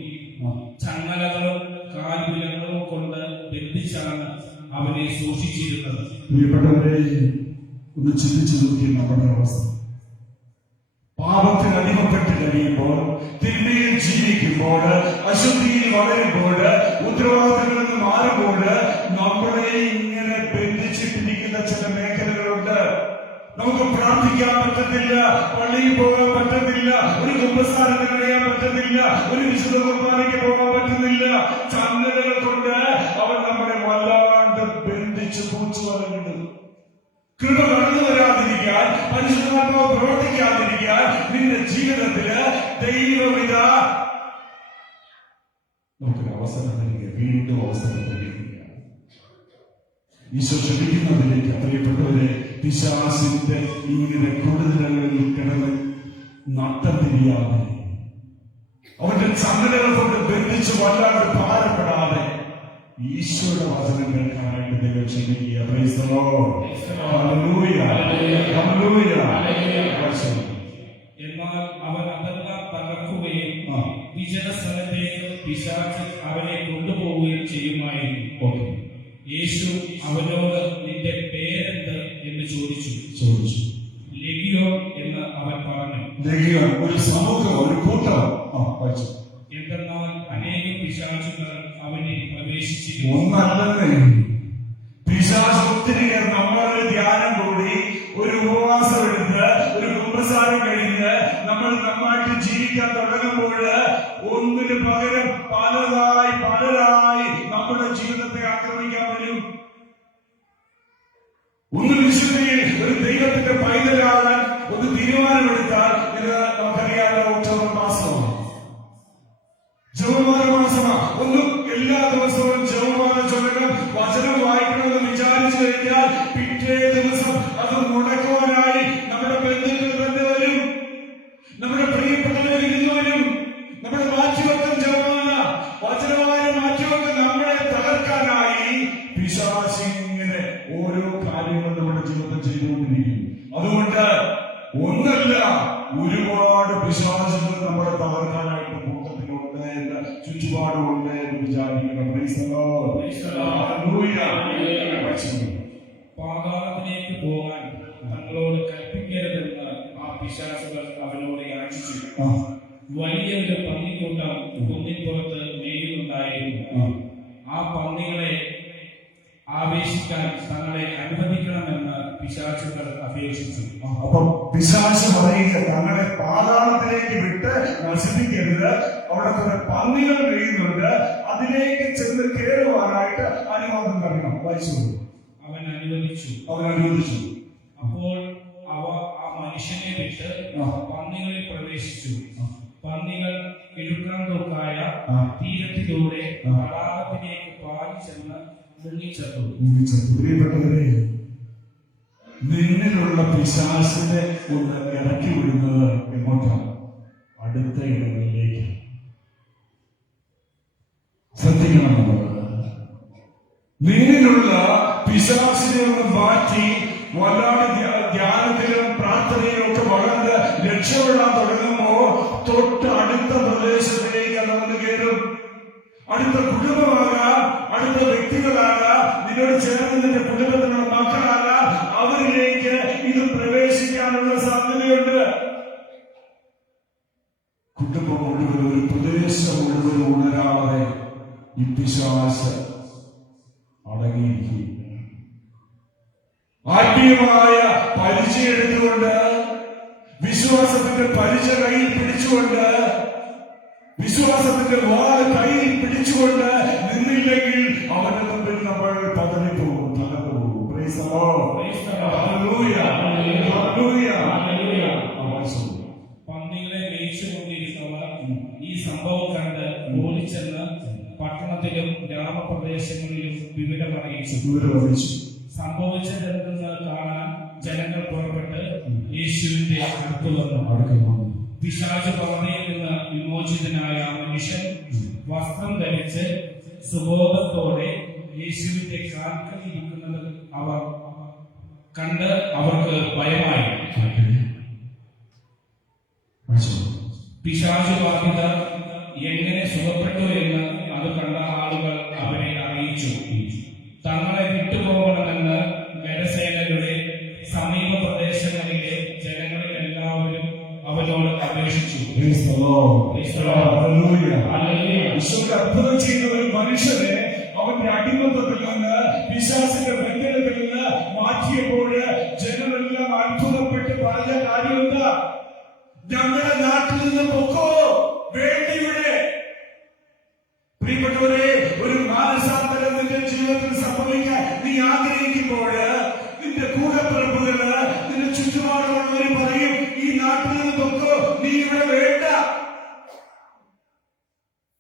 ചങ്ങലകളും കാൽവിലങ്ങളും കൊണ്ട് ബന്ധിച്ചാണ് അവനെ സൂക്ഷിച്ചിരുന്നത്. പ്രിയപ്പെട്ടവരെ, ഒന്ന് ചിന്തിച്ചു നോക്കി നമ്മുടെ അവസ്ഥ. പാപത്തിന് അടിമപ്പെട്ട് കഴിയുമ്പോൾ, തിന്മയിൽ ജീവിക്കുമ്പോൾ, അശുദ്ധിയിൽ വളരുമ്പോൾ, ഉത്തരവാദിത്തങ്ങളിൽ നിന്ന് മാറുമ്പോൾ, നമ്മളെ ഇങ്ങനെ ബന്ധിച്ചിട്ടിരിക്കുന്ന ചില മേഖലകളുണ്ട്. നമുക്ക് പ്രാർത്ഥിക്കാൻ പറ്റത്തില്ല, പള്ളിയിൽ പോകാൻ പറ്റത്തില്ല, ഒരു കുമ്പസാരം കഴിയാൻ പറ്റത്തില്ല, ഒരു വിശുദ്ധ കുർബാനയ്ക്ക് പോകാൻ പറ്റുന്നില്ല. ചങ്ങലകൾ കൊണ്ട് അവൻ നമ്മളെ വല്ലാണ്ട് ബന്ധിച്ച് പൂച്ചു വളരുന്നത്. കൃപ കടന്നു വരാതിരിക്കാൻ, പരിശുദ്ധാത്മാവ് പ്രവർത്തിക്കാതിരിക്കാൻ നിന്റെ ജീവിതത്തില് ദൈവവിധ നമുക്കൊരു അവസരം തരിക, വീണ്ടും അവസരം തരിക. ഈശോ ക്ഷമിക്കുന്നതിലേക്ക് പ്രിയപ്പെട്ടവരെ, പിശാചിന്റെ ഇങ്ങനെ കൊടുതിരകളിൽ കിടന്ന് നട്ടം തിരിയാതെ, അവന്റെ ചങ്ങലകൾ കൊണ്ട് ബന്ധിച്ച് വല്ലാണ്ട് ഭാരപ്പെടാതെ ഈശോയുടെ വചനം കേൾക്കാനായിട്ട് ദൈവം ക്ഷമിക്കുക. Praise the Lord. Hallelujah. Hallelujah. എന്നാൽ അവൻ അതെല്ലാം തകർക്കുകയും വിജന സ്ഥലത്തേക്ക് പിശാച് അവനെ കൊണ്ടുപോവുകയും ചെയ്യുമായിരുന്നു. യേശു അവനോട് നിന്റെ പേരെന്ത് എന്ന് ചോദിച്ചു. ലെഗിയോൻ എന്ന് അവൻ പറഞ്ഞു. ലെഗിയോൻ ഒരു സമൂഹം, ഒരു കൂട്ടം. എന്തെന്നാൽ അനേകം പിശാചുകൾ അവനിൽ പ്രവേശിച്ചിരുന്നു. ഒന്നല്ലേ, പിശാച് ഒത്തിരി നമ്മളൊരു ധ്യാനം കൂടി, ഒരു ഉപവാസം എടുത്ത്, ഒരു കുമ്പസാരം കഴിഞ്ഞ് നമ്മൾ നന്നായിട്ട് ജീവിക്കാൻ തുടങ്ങുമ്പോൾ ഒന്നിന് പകരം പലരായി നമ്മുടെ ജീവിതത്തെ ആക്രമിക്കാൻ വരും. ഒന്ന് വിശുദ്ധിയിൽ ഒരു ദൈവത്തിന്റെ പൈതലാകാൻ ഒന്ന് തീരുമാനമെടുത്താൽ, ഇത് നമുക്കറിയാവുന്ന ഒക്ടോബർ മാസമാണ്, ജപമാല മാസമാണ്. ഒന്നും എല്ലാ ദിവസവും ജപമാല ചൊല്ലണം, വചനം വായിക്കണമെന്ന് വിചാരിച്ചു കഴിഞ്ഞാൽ പിറ്റേ ദിവസം അത് മുടക്കുവാനായി നമ്മുടെ ബന്ധുക്കൾ തന്നെ വരും, നമ്മുടെ പ്രിയപ്പെട്ടവർ ഇരുന്ന് വരും. നമ്മുടെ മാറ്റിവെക്കൽ ജപമാല, വചനവായ മാറ്റിവെക്കൽ നമ്മളെ തകർക്കാനായി പിശാചിങ്ങനെ ഓരോ കാര്യങ്ങൾ നമ്മുടെ ജീവിതത്തിൽ ചെയ്തുകൊണ്ടിരിക്കും. അതുകൊണ്ട് ഒന്നല്ല, ഒരുപാട് പിശാചുകൾ നമ്മളെ തകർക്കാനായിട്ട് കൂട്ടത്തിലുണ്ട്, എന്ന് ചുറ്റുപാടുമുണ്ട് എന്ന് വിചാരിക്കണം. പാതാളത്തിലേക്ക് പോകാൻ തങ്ങളോട് കൽപ്പിക്കരുതെന്ന് ആ പിശാചുകൾ അവനോട് യാചിച്ചു. വലിയൊരു പന്നിക്കൂട്ടം കുന്നിൻപുറത്ത് മേയുന്നുണ്ടായിരുന്നു. ആ പന്നികളെ ആവേശിക്കാൻ തങ്ങളെ അനുവദിക്കണമെന്ന് പിശാചുക്കൾ അപേക്ഷിച്ചു. അപ്പം പിശാച് പറയുക, തങ്ങളെ പാതാളത്തിലേക്ക് വിട്ട് നശിപ്പിക്കരുത്, അവിടെ കുറെ പന്നികൾ വീഴുന്നുണ്ട്, അതിലേക്ക് ചെന്ന് കയറുവാനായിട്ട് അനുവാദം തരണം. വായിച്ചു. അവൻ അനുവദിച്ചു. അപ്പോൾ അവ ആ മനുഷ്യനെ വിട്ട് പന്നികളിൽ പ്രവേശിച്ചു. പന്നികൾ കിഴുക്കാൻ തൊക്കായ തീരത്തിലൂടെ തടാകത്തിലേക്ക് പാടി ചെന്ന് മുങ്ങിച്ചത്തു. പ്രിയപ്പെട്ടവരെ, നിന്നിലുള്ള പിശാചിനെ ഒന്ന് ഇറക്കി വിടുന്നത് എങ്ങോട്ടാണ്? അടുത്ത ഇടങ്ങളിലേക്ക്. ശ്രദ്ധിക്കണം. നിന്നിലുള്ള പിശാചിനെ ഒന്ന് മാറ്റി വല്ലാതെ ധ്യാനത്തിലും പ്രാർത്ഥനയിലും ഒക്കെ വളർന്ന് രക്ഷപ്പെടാൻ തുടങ്ങുമ്പോ തൊട്ട് അടുത്ത പ്രദേശത്തിലേക്ക് അത് കയറും. അടുത്ത കുടുംബമാകാം, അടുത്ത വ്യക്തികളാകാം, നിന്നോട് ചേർന്ന് നിന്റെ കുടുംബത്തിനുള്ള മക്കളാകാം, അവരിലേക്ക് ഇത് പ്രവേശിക്കാനുള്ള സാധ്യതയുണ്ട്. കുടുംബം മുഴുവൻ, ഒരു പ്രദേശം മുഴുവൻ ഉണരാതെ ഈ പിശാച് അടങ്ങിയിരിക്കും. ആത്മീയമായ പരിചയം എടുത്തുകൊണ്ട്, വിശ്വാസത്തിന്റെ പരിചയ കയ്യിൽ പിടിച്ചുകൊണ്ട്, വിശ്വാസത്തിന്റെ വാൾ കയ്യിൽ പിടിച്ചുകൊണ്ട് നിന്നില്ലെങ്കിൽ അവന്റെ മുമ്പിൽ നമ്മൾ പതറിപ്പോകും, തകർന്നുപോകും. പന്നികളെ മേയിച്ചുകൊണ്ടിരിക്കുന്നവർ ഈ സംഭവം കണ്ട് ഓടിച്ചെന്ന് പട്ടണത്തിലും ഗ്രാമപ്രദേശങ്ങളിലും വിവരം അറിയിച്ചു. സംഭവിച്ചതെന്തെന്ന് കാണാൻ ജനങ്ങൾ പുറപ്പെട്ട് യേശുവിന്റെ അടുത്ത് വന്നു. പിശാച് പവനയിൽ നിന്ന് വിമോചിതനായ മനുഷ്യൻ വസ്ത്രം ധരിച്ച് സുബോധത്തോടെ യേശുവിന്റെ കാൽക്കൽ ഇരിക്കുന്നത് അവർ കണ്ട് അവർക്ക് ഭയമായി. പിശാച് ബാധിതർ എങ്ങനെ സുഖപ്പെട്ടു എന്ന് അത് കണ്ട ആളുകൾ അവരെ അറിയിച്ചു. തങ്ങളെ വിട്ടുപോകണമെന്ന് ഗരസേനയുടെ സമീപ പ്രദേശങ്ങളിലെ ജനങ്ങളിൽ എല്ലാവരും അവനോട് അപേക്ഷിച്ചു. അത്ഭുതം ചെയ്ത ഒരു മനുഷ്യനെ അവന്റെ അടിമത്തത്തിൽ നിന്ന്, പിശാചിന്റെ ബന്ധനത്തിൽ നിന്ന് മാറ്റിയപ്പോൾ ജനമെല്ലാം അത്ഭുതപ്പെട്ട് പറഞ്ഞ കാര്യം എന്താ? ഞങ്ങളുടെ നാട്ടിൽ നിന്ന് പൊക്കോ, വേണ്ടിയുടെ. പ്രിയപ്പെട്ടവരെ, ഒരു മാനസാന്തരം നിന്റെ ജീവിതത്തിൽ സംഭവിക്കാൻ നീ ആഗ്രഹിക്കുമ്പോൾ നിന്റെ കൂടപ്പിറപ്പുകള്, നിന്റെ ചുറ്റുപാടുള്ളവര് പറയും, ഈ നാട്ടിൽ നിന്ന് പൊക്കോ, നീ ഇവിടെ വേണ്ട.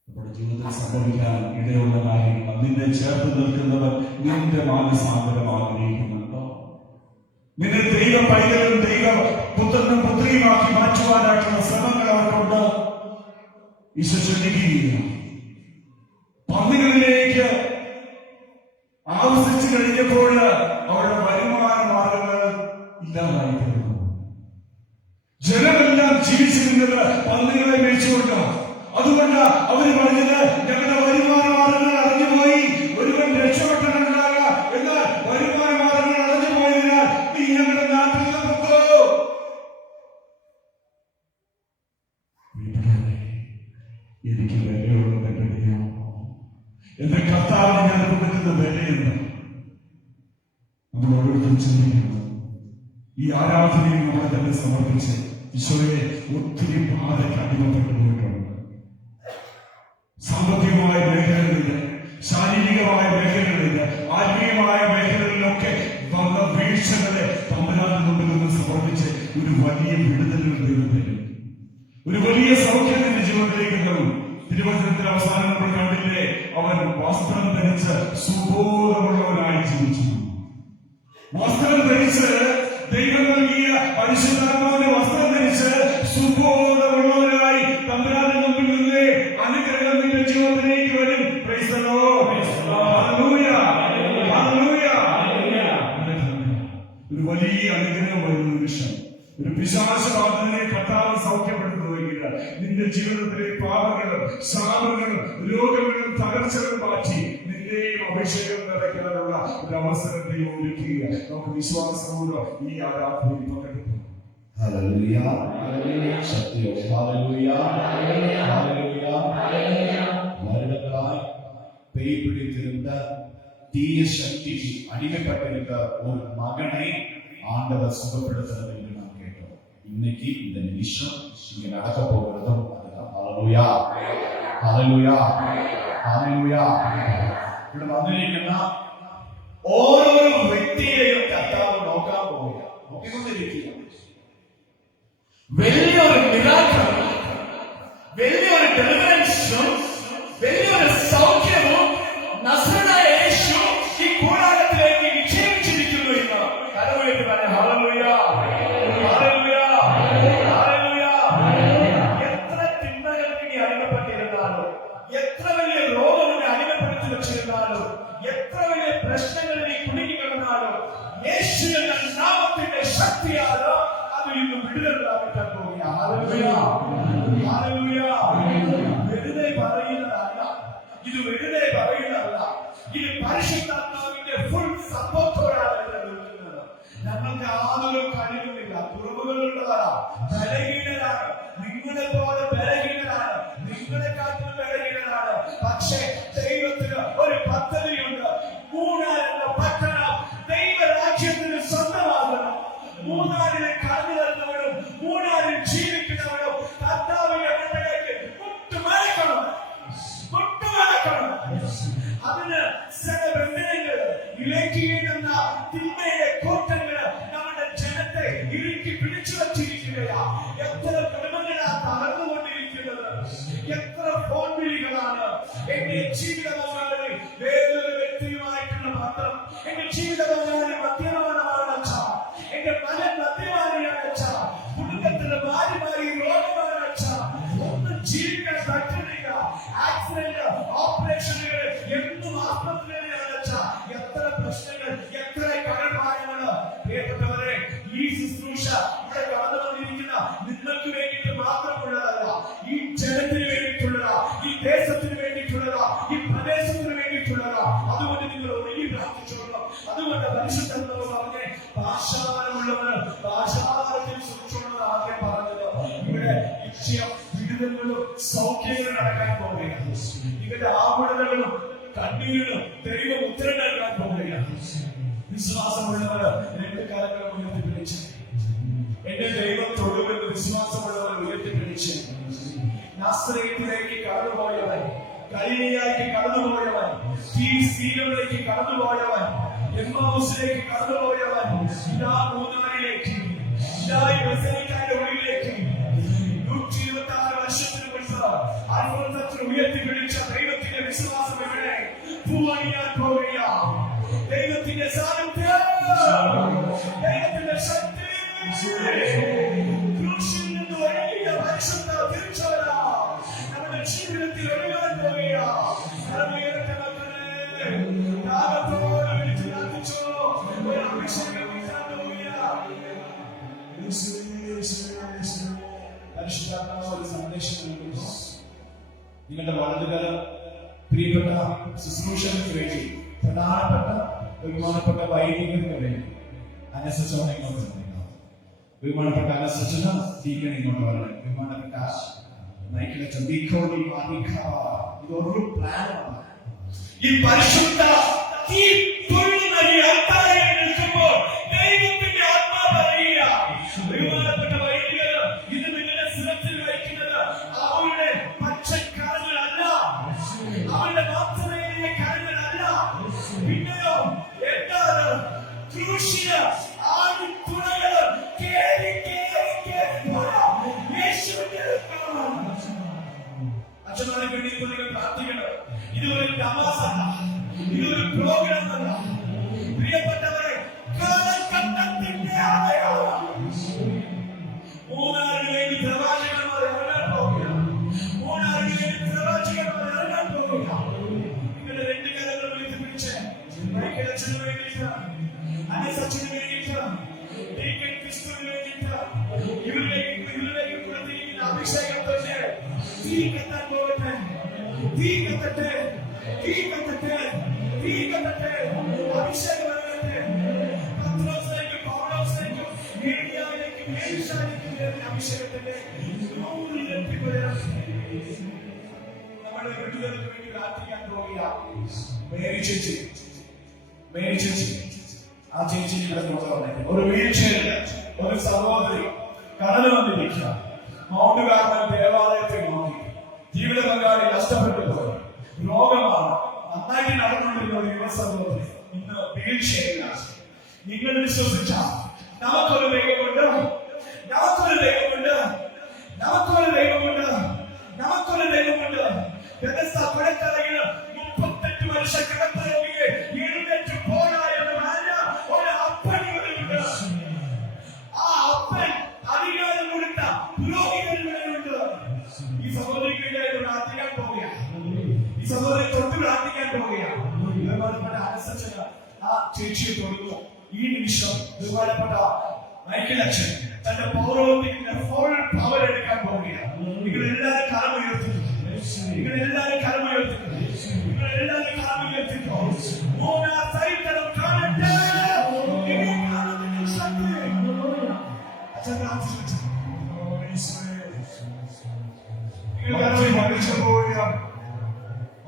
നമ്മുടെ ജീവിതത്തിൽ സംഭവിക്കാൻ ഇടയുള്ള കാര്യങ്ങൾ, നിന്നെ ചേർത്ത് നിൽക്കുന്നവർ നിന്റെ മാനസാന്തരം ആഗ്രഹിക്കുന്നുണ്ടോ? നിന്നെ ദൈവ പൈതലും ദൈവ പുത്രനും പുത്രിയുമാക്കി മാറ്റുവാനായിട്ടുള്ള ശ്രമങ്ങൾ അവർക്കുണ്ട്. ഈശോ ചൊല്ലുകയില്ല, പന്നികളിലേക്ക് ആവശ്യിച്ചു കഴിഞ്ഞപ്പോൾ അവരുടെ വരുമാന മാർഗങ്ങൾ ഇല്ലാതായിത്തീർന്നു. ജനമെല്ലാം ജീവിച്ചിരുന്നത് പന്നികളെ മേയിച്ചുകൊണ്ട്. അതുകൊണ്ട് അവര് പറഞ്ഞത്, ഞങ്ങളുടെ വരുമാന മാർഗങ്ങൾ അടഞ്ഞുപോയി, ഒരുവൻ രക്ഷപ്പെട്ടിട്ടുണ്ടാകാം, എന്നാൽ വരുമാന മാർഗങ്ങൾ അടഞ്ഞുപോയതിനാൽ നീ ഞങ്ങളുടെ നാട്ടിൽ നിന്ന് പൊക്കോ. എനിക്ക് വിലയുള്ള വിലയോ എന്റെ കർത്താവിന് ഞാൻ കൊടുക്കുന്ന വിലയെന്ന് നമ്മൾ ഓരോരുത്തരും ചിന്തിക്കണം. ഈ ആരാധനയിൽ നമ്മളെ തന്നെ സമർപ്പിച്ച് ഈശോയെ ഒത്തിരി ബാധയ്ക്ക് അടിമപ്പെട്ടു പോയിട്ടുണ്ട്. സാമ്പത്തികമായ മേഖലകളില്, ശാരീരികമായ മേഖലകളില്, ആത്മീയമായ മേഖലകളിലൊക്കെ വന്ന വീഴ്ചകളെ തമ്പുരാന്റെ മുമ്പിൽ നിന്ന് സമർപ്പിച്ച് ഒരു വലിയ വിടുതലിന് ദൈവത്തിന്, ഒരു വലിയ സൗഖ്യത്തിന്റെ ജീവിതത്തിലേക്ക് തരും. തിരുവചനത്തിന്റെ അവസാനം നമ്മൾ കണ്ടില്ലേ, അവൻ വസ്ത്രം ധരിച്ച് സുബോധമുള്ളവനായി ജീവിച്ചു. വസ്ത്രം ധരിച്ച്, ദൈവം നൽകിയ പരിശുദ്ധാത്മാവിന്റെ വസ്ത്രം ധരിച്ച് സുബോധമുള്ളവരായി തമ്പുരാന്റെ മുമ്പിൽ നിന്ന് അനുഗ്രഹം നിന്റെ ജീവിതത്തിലേക്ക് വരും. Price the Lord. Hallelujah, hallelujah. ഒരു വലിയ അനുഗ്രഹം വരുന്ന നിമിഷം, ഒരു പിശാചബാധനെ കർത്താവ് സൗഖ്യപ്പെടുത്തുന്നുവെങ്കിൽ നിന്റെ ജീവിതത്തിലെ പാപങ്ങളും ശാപങ്ങളും രോഗങ്ങളും തകർച്ചകളും മാറ്റി നിന്റെയും അഭിഷേകം നിറയ്ക്കാനുള്ള ഒരു അവസരം ദൈവം ഒരുക്കുക. നമുക്ക് വിശ്വാസപൂർവ്വം ഈ ആരാധനയിൽ പങ്കെടുക്കാം. Hallelujah, hallelujah. ശക്തിയോടെ ഹല്ലേലൂയ, ഹല്ലേലൂയ, ഹല്ലേലൂയ. മരണങ്ങളായി பேய் பிடித்திருந்த தீய சக்திக்கு அடிமைப்பட்டிருந்த ஒரு மகனை ஆண்டவர் சுகப்படுத்துறது என்று நாம் கேட்டோம். இன்னைக்கு இந்த நிமிஷம் இங்க நடக்க போகிறதும் அதுதான். ஹல்லேலூயா, ஹல்லேலூயா, ഹല്ലേലൂയ. ഇവിടെ വന്നിരിക്കുന്ന ഓരോ വ്യക്തിയെയും കർത്താവ് നോക്കാൻ പോവുക, നോക്കിക്കൊണ്ടിരിക്കുക. വലിയൊരു മിറാക്കിൾ, വലിയൊരു ഡെലിവറൻസും വലിയൊരു സൗഖ്യവും നസ്രനായ യേശു ഈ കൂടാരത്തിലേക്ക് നിക്ഷേപിച്ചിരിക്കുന്നു എന്ന് കരമുയർത്തി പറയാം. Hallelujah, hallelujah, hallelujah. എത്ര തിന്മകൾക്ക് നീ അടിമപ്പെട്ടിരുന്നാലും, എത്ര വലിയ രോഗങ്ങളെ അടിമപ്പെടുത്തി വെച്ചിരുന്നാലും, എത്ര വലിയ പ്രശ്നങ്ങളിൽ നീ കുടുങ്ങി കിടന്നാലും, യേശു എന്ന നാമത്തിന്റെ ശക്തിയാൽ അത് ഇന്ന് വിടുതൽ പ്രാപിക്കാൻ പോവുകയാണ്. Hallelujah, hallelujah. വെറുതെ പറയുന്നതല്ല ഇത്, വെറുതെ പറയുന്നതല്ല ഇത്, പരിശുദ്ധാത്മാവിന്റെ ഫുൾ സപ്പോർട്ടോടാണ് ഇവിടെ നിൽക്കുന്നത്. ഞങ്ങൾക്ക് യാതൊരു കഴിവുമില്ല, കുറവുകളുള്ളവരാ, ബലഹീനരാണ്. നിങ്ങളെ പോലെ ബലഹീനരാണ്, നിങ്ങളെക്കാട്ടും ബലഹീനരാണ്. പക്ഷേ ദൈവത്തിന് ഒരു പദ്ധതിയുണ്ട്. മൂന്നാർ എന്ന പട്ടണം ദൈവരാജ്യത്തിന് സ്വന്തമാകണം. മൂന്നാറിനെ കടന്നു വരുന്നവരും മൂന്നാറിൽ ജീവിക്കുന്നവരും കർത്താവിന്റെ മുന്നിലേക്ക് മുട്ടുമടക്കണം, മുട്ടുമടക്കണം. അതിന് ചില ബന്ധനങ്ങൾ, ഇലക്കിയെന്ന തിന്മയുടെ കൂട്ടങ്ങൾ നമ്മുടെ ജനത്തെ ഇറുക്കി പിടിച്ചു വച്ചിരിക്കുകയാ. എത്ര കുടുംബങ്ങളാ തകർന്നുകൊണ്ടിരിക്കുന്നത്, എത്ര ഫോൺ വിളികളാണ്. എന്റെ ജീവിത പങ്കാളി വേറൊരു വ്യക്തിയുമായിട്ടുള്ള ബന്ധം, എന്റെ ജീവിത പങ്കാളി മദ്യപാനമാണ് അച്ഛാ, എന്റെ മകൻ മദ്യപാനിയാണ് അച്ഛാ, കുടുംബത്തിന് മാറി മാറി രോഗമാണ് അച്ഛാ, ഒന്നും ജീവിക്കാൻ പറ്റുന്നില്ല, ആക്സിഡന്റ്, ഓപ്പറേഷനുകൾ, എന്നും ആസ്പത്രിയിലാണ് അച്ഛാ. എത്ര പ്രശ്നങ്ങൾ, എത്ര കടഭാരങ്ങള്. പ്രിയപ്പെട്ടവരെ, ഈ ശുശ്രൂഷ ഇവിടെ കടന്നു വന്നിരിക്കുന്ന നിങ്ങൾക്ക് വേണ്ടിയിട്ട് മാത്രമുള്ളതല്ല, ഈ ജനത്തിന് വേണ്ടിയിട്ടുള്ളതാ, ഈ ദേശത്തിന് വേണ്ടിയിട്ടുള്ളതാ, ഈ പ്രദേശത്തിന് വേണ്ടിയിട്ടുള്ളതാ. അതുകൊണ്ട് നിങ്ങൾ ഒരുങ്ങി പ്രാർത്ഥിച്ചോളണം. അതുകൊണ്ട് പരിശുദ്ധാത്മാവ് പറഞ്ഞേ, ഭാഷാപരമുള്ളവർ ഭാഷാപരത്തിൽ സൂക്ഷിച്ചോളണം ആദ്യം പറഞ്ഞത്. ഇവിടെ നിശ്ചയം വിടുതലുകളും സൗഖ്യങ്ങളും നടക്കാൻ പോവുകയാണ്. ഇവരുടെ ആകുലതകളും കണ്ണീരും ദൈവം ഉത്തരം നൽകാൻ പോവുകയാണ്. വിശ്വാസമുള്ളവർ രണ്ട് കാലങ്ങൾ ഉയർത്തിപ്പിടിച്ച്, എന്റെ ദൈവം തൊടുമെന്ന് വിശ്വാസമുള്ളവർ ഉയർത്തിപ്പിടിച്ച്, നാസറേത്തിലേക്ക് കടന്നുപോയവൻ, ഗലീലയിലേക്ക് കടന്നുപോയവൻ, സീനയിലേക്ക് കടന്നുപോയവൻ, എമ്മാവുസിലേക്ക് കടന്നുപോയവൻ, ഇതാ മൂന്നാറിലേക്ക്, ഇതാ ഈ ബെഥനിയുടെ ഉള്ളിലേക്ക് 126 വർഷത്തിന് മുൻപ് അത്ഭുതത്തിൽ ഉയർത്തിപ്പിടിച്ച ദൈവത്തിന്റെ വിശ്വാസം ഇവിടെ പൂവണിയാൻ പോവുകയാണ്. ദൈവത്തിന്റെ സാന്നിധ്യം, ദൈവത്തിന്റെ ശക്തി, ക്രൂശിൽ നിന്ന് ഒഴുകിയ പരിശുദ്ധ തിരുച്ചോര നമ്മുടെ ജീവിതത്തിൽ ഒഴുകാൻ പോവുകയാണ്. കരമുയർത്തി മക്കളെ, ദാഹത്തോടെ വിളിച്ചു പ്രാർത്ഥിച്ചോ, ഒരു അഭിഷേകം കിട്ടാൻ പോവുകയാണ്. പരിശുദ്ധാത്മാവ് ഒരു സന്ദേശം നൽകുന്നു. നിങ്ങളുടെ വലതുകരം പ്രിയപ്പെട്ട ശുശ്രൂഷകർക്ക് വേണ്ടി, പ്രധാനപ്പെട്ട ബഹുമാനപ്പെട്ട വൈദികർക്ക് വേണ്ടി അനുസരിച്ചോ ഇങ്ങോട്ട് വരണം. ബഹുമാനപ്പെട്ട അനുസരിച്ച ദീപൻ ഇങ്ങോട്ട് വരണം. ബഹുമാനപ്പെട്ട നയിക്കുന്ന ചന്ദീഖോടി ഇതൊരു പ്ലാനാണ്. ഈ പരിശുദ്ധ ഈ തുള്ളുന്ന ഈ അത്താഴം നിൽക്കുമ്പോൾ ദൈവത്തിന്റെ ആത്മാവ് അറിയുക. ബഹുമാനപ്പെട്ട വൈദികർ, ഇത് നിങ്ങളുടെ ശിരത്തിൽ വഹിക്കുന്നത് അവരുടെ പച്ചക്കരങ്ങളല്ല, അവരുടെ മാത്രമേ കരങ്ങളല്ല. പിന്നെയോ എന്താണ് ക്രൂശിയ ആദ്യ തുണകള് കേറി കേറി കേറി യേശുവിന്റെ അച്ഛന്മാരെ വേണ്ടി നിങ്ങൾ പ്രാർത്ഥിക്കണം. ഇതൊരു തമാശല്ല, ഇതൊരു പ്രോഗ്രാം അല്ല. പ്രിയപ്പെട്ടവരെ, കാലഘട്ടത്തിന്റെ ആലയം മൂന്നാറിലേക്ക് പ്രവാചകന്മാർ ഇറങ്ങാൻ പോവുകയാണ്. മൂന്നാറിലേക്ക് പ്രവാചകന്മാർ ഇറങ്ങാൻ പോവുകയാണ്. നിങ്ങളുടെ രണ്ട് കരങ്ങൾ ഉയർത്തിപ്പിടിച്ച് മൈക്കലച്ഛന് വേണ്ടിയിട്ട്, അനസച്ഛന് വേണ്ടിയിട്ട്, ഡീക്കൻ ക്രിസ്തുവിന് വേണ്ടിയിട്ട്, ഇവരിലേക്ക് കൊടുത്തിരിക്കുന്ന അഭിഷേകത്തിന്റെ തീ കത്താൻ പോകട്ടെ, തീ കത്തട്ടെ, തീ കത്തട്ടെ, തീ കത്തട്ടെ. അഭിഷേകം വരട്ടെ. പത്രോസിലേക്കും പൗലോസിലേക്കും ഏലിയാവിലേക്കും എലീശായിലേക്കും വരുന്ന അഭിഷേകത്തിന്റെ 100 ഇരട്ടി വരണം. നമ്മുടെ വിടുതലുകൾക്ക് വേണ്ടി പ്രാർത്ഥിക്കാൻ പോവുകയാണ്. മേരി ചേച്ചി ആ ചേച്ചി ഇവിടെ കൊണ്ടുവന്നേ. ഒരു വീൽ ചെയറിൽ ഒരു സഹോദരി കടന്നു വന്നിരിക്കുക. മൗണ്ട് കാർമൽ ദേവാലയത്തിൽ നോക്കി ജീവിത പങ്കാളി നഷ്ടപ്പെട്ടു പോയി. രോഗമാണ്. നന്നായിട്ട് നടന്നുകൊണ്ടിരുന്ന ഒരു യുവ സഹോദരി ഇന്ന് വീൽ ചെയറിലാണ്. നിങ്ങൾ വിശ്വസിച്ച നമുക്കൊരു ദൈവമുണ്ട്, നമുക്കൊരു ദൈവമുണ്ട്, നമുക്കൊരു ദൈവമുണ്ട്, നമുക്കൊരു ദൈവമുണ്ട്. പുഴക്കരയിൽ 38 വർഷ കിടപ്പ് രോഗിയെ എഴുന്നേറ്റ് പോരാ എന്ന് പറഞ്ഞ ഒരു അപ്പൻ ഇവിടെയുണ്ട്. ആ അപ്പൻ അധികാരം കൊടുത്ത പുരോഹിതനുണ്ട്. ഈ സഹോദരിക്ക് പ്രാർത്ഥിക്കാൻ പോവുകയാണ്. ഈ സഹോദരി തൊട്ട് പ്രാർത്ഥിക്കാൻ പോവുകയാണ്. ബഹുമാനപ്പെട്ട അനുസരിച്ച ആ ചേച്ചിയെ തൊടുന്നു. ഈ നിമിഷം ബഹുമാനപ്പെട്ട മൈക്കിൾ അച്ഛൻ തന്റെ പൗരോഹിത്യത്തിന്റെ ഫുൾ പവർ എടുക്കാൻ പോവുകയാണ്. നിങ്ങളെല്ലാവരും കരം ഉയർത്തുന്നു, നിങ്ങളെല്ലാവരും കരം ഉയർത്തുന്നു, നിങ്ങളെല്ലാവരും കരം ഉയർത്തുന്നു. മൂന്നാം സൈത്തരം കാണട്ടെ. അച്ഛൻ പ്രാർത്ഥിച്ചു.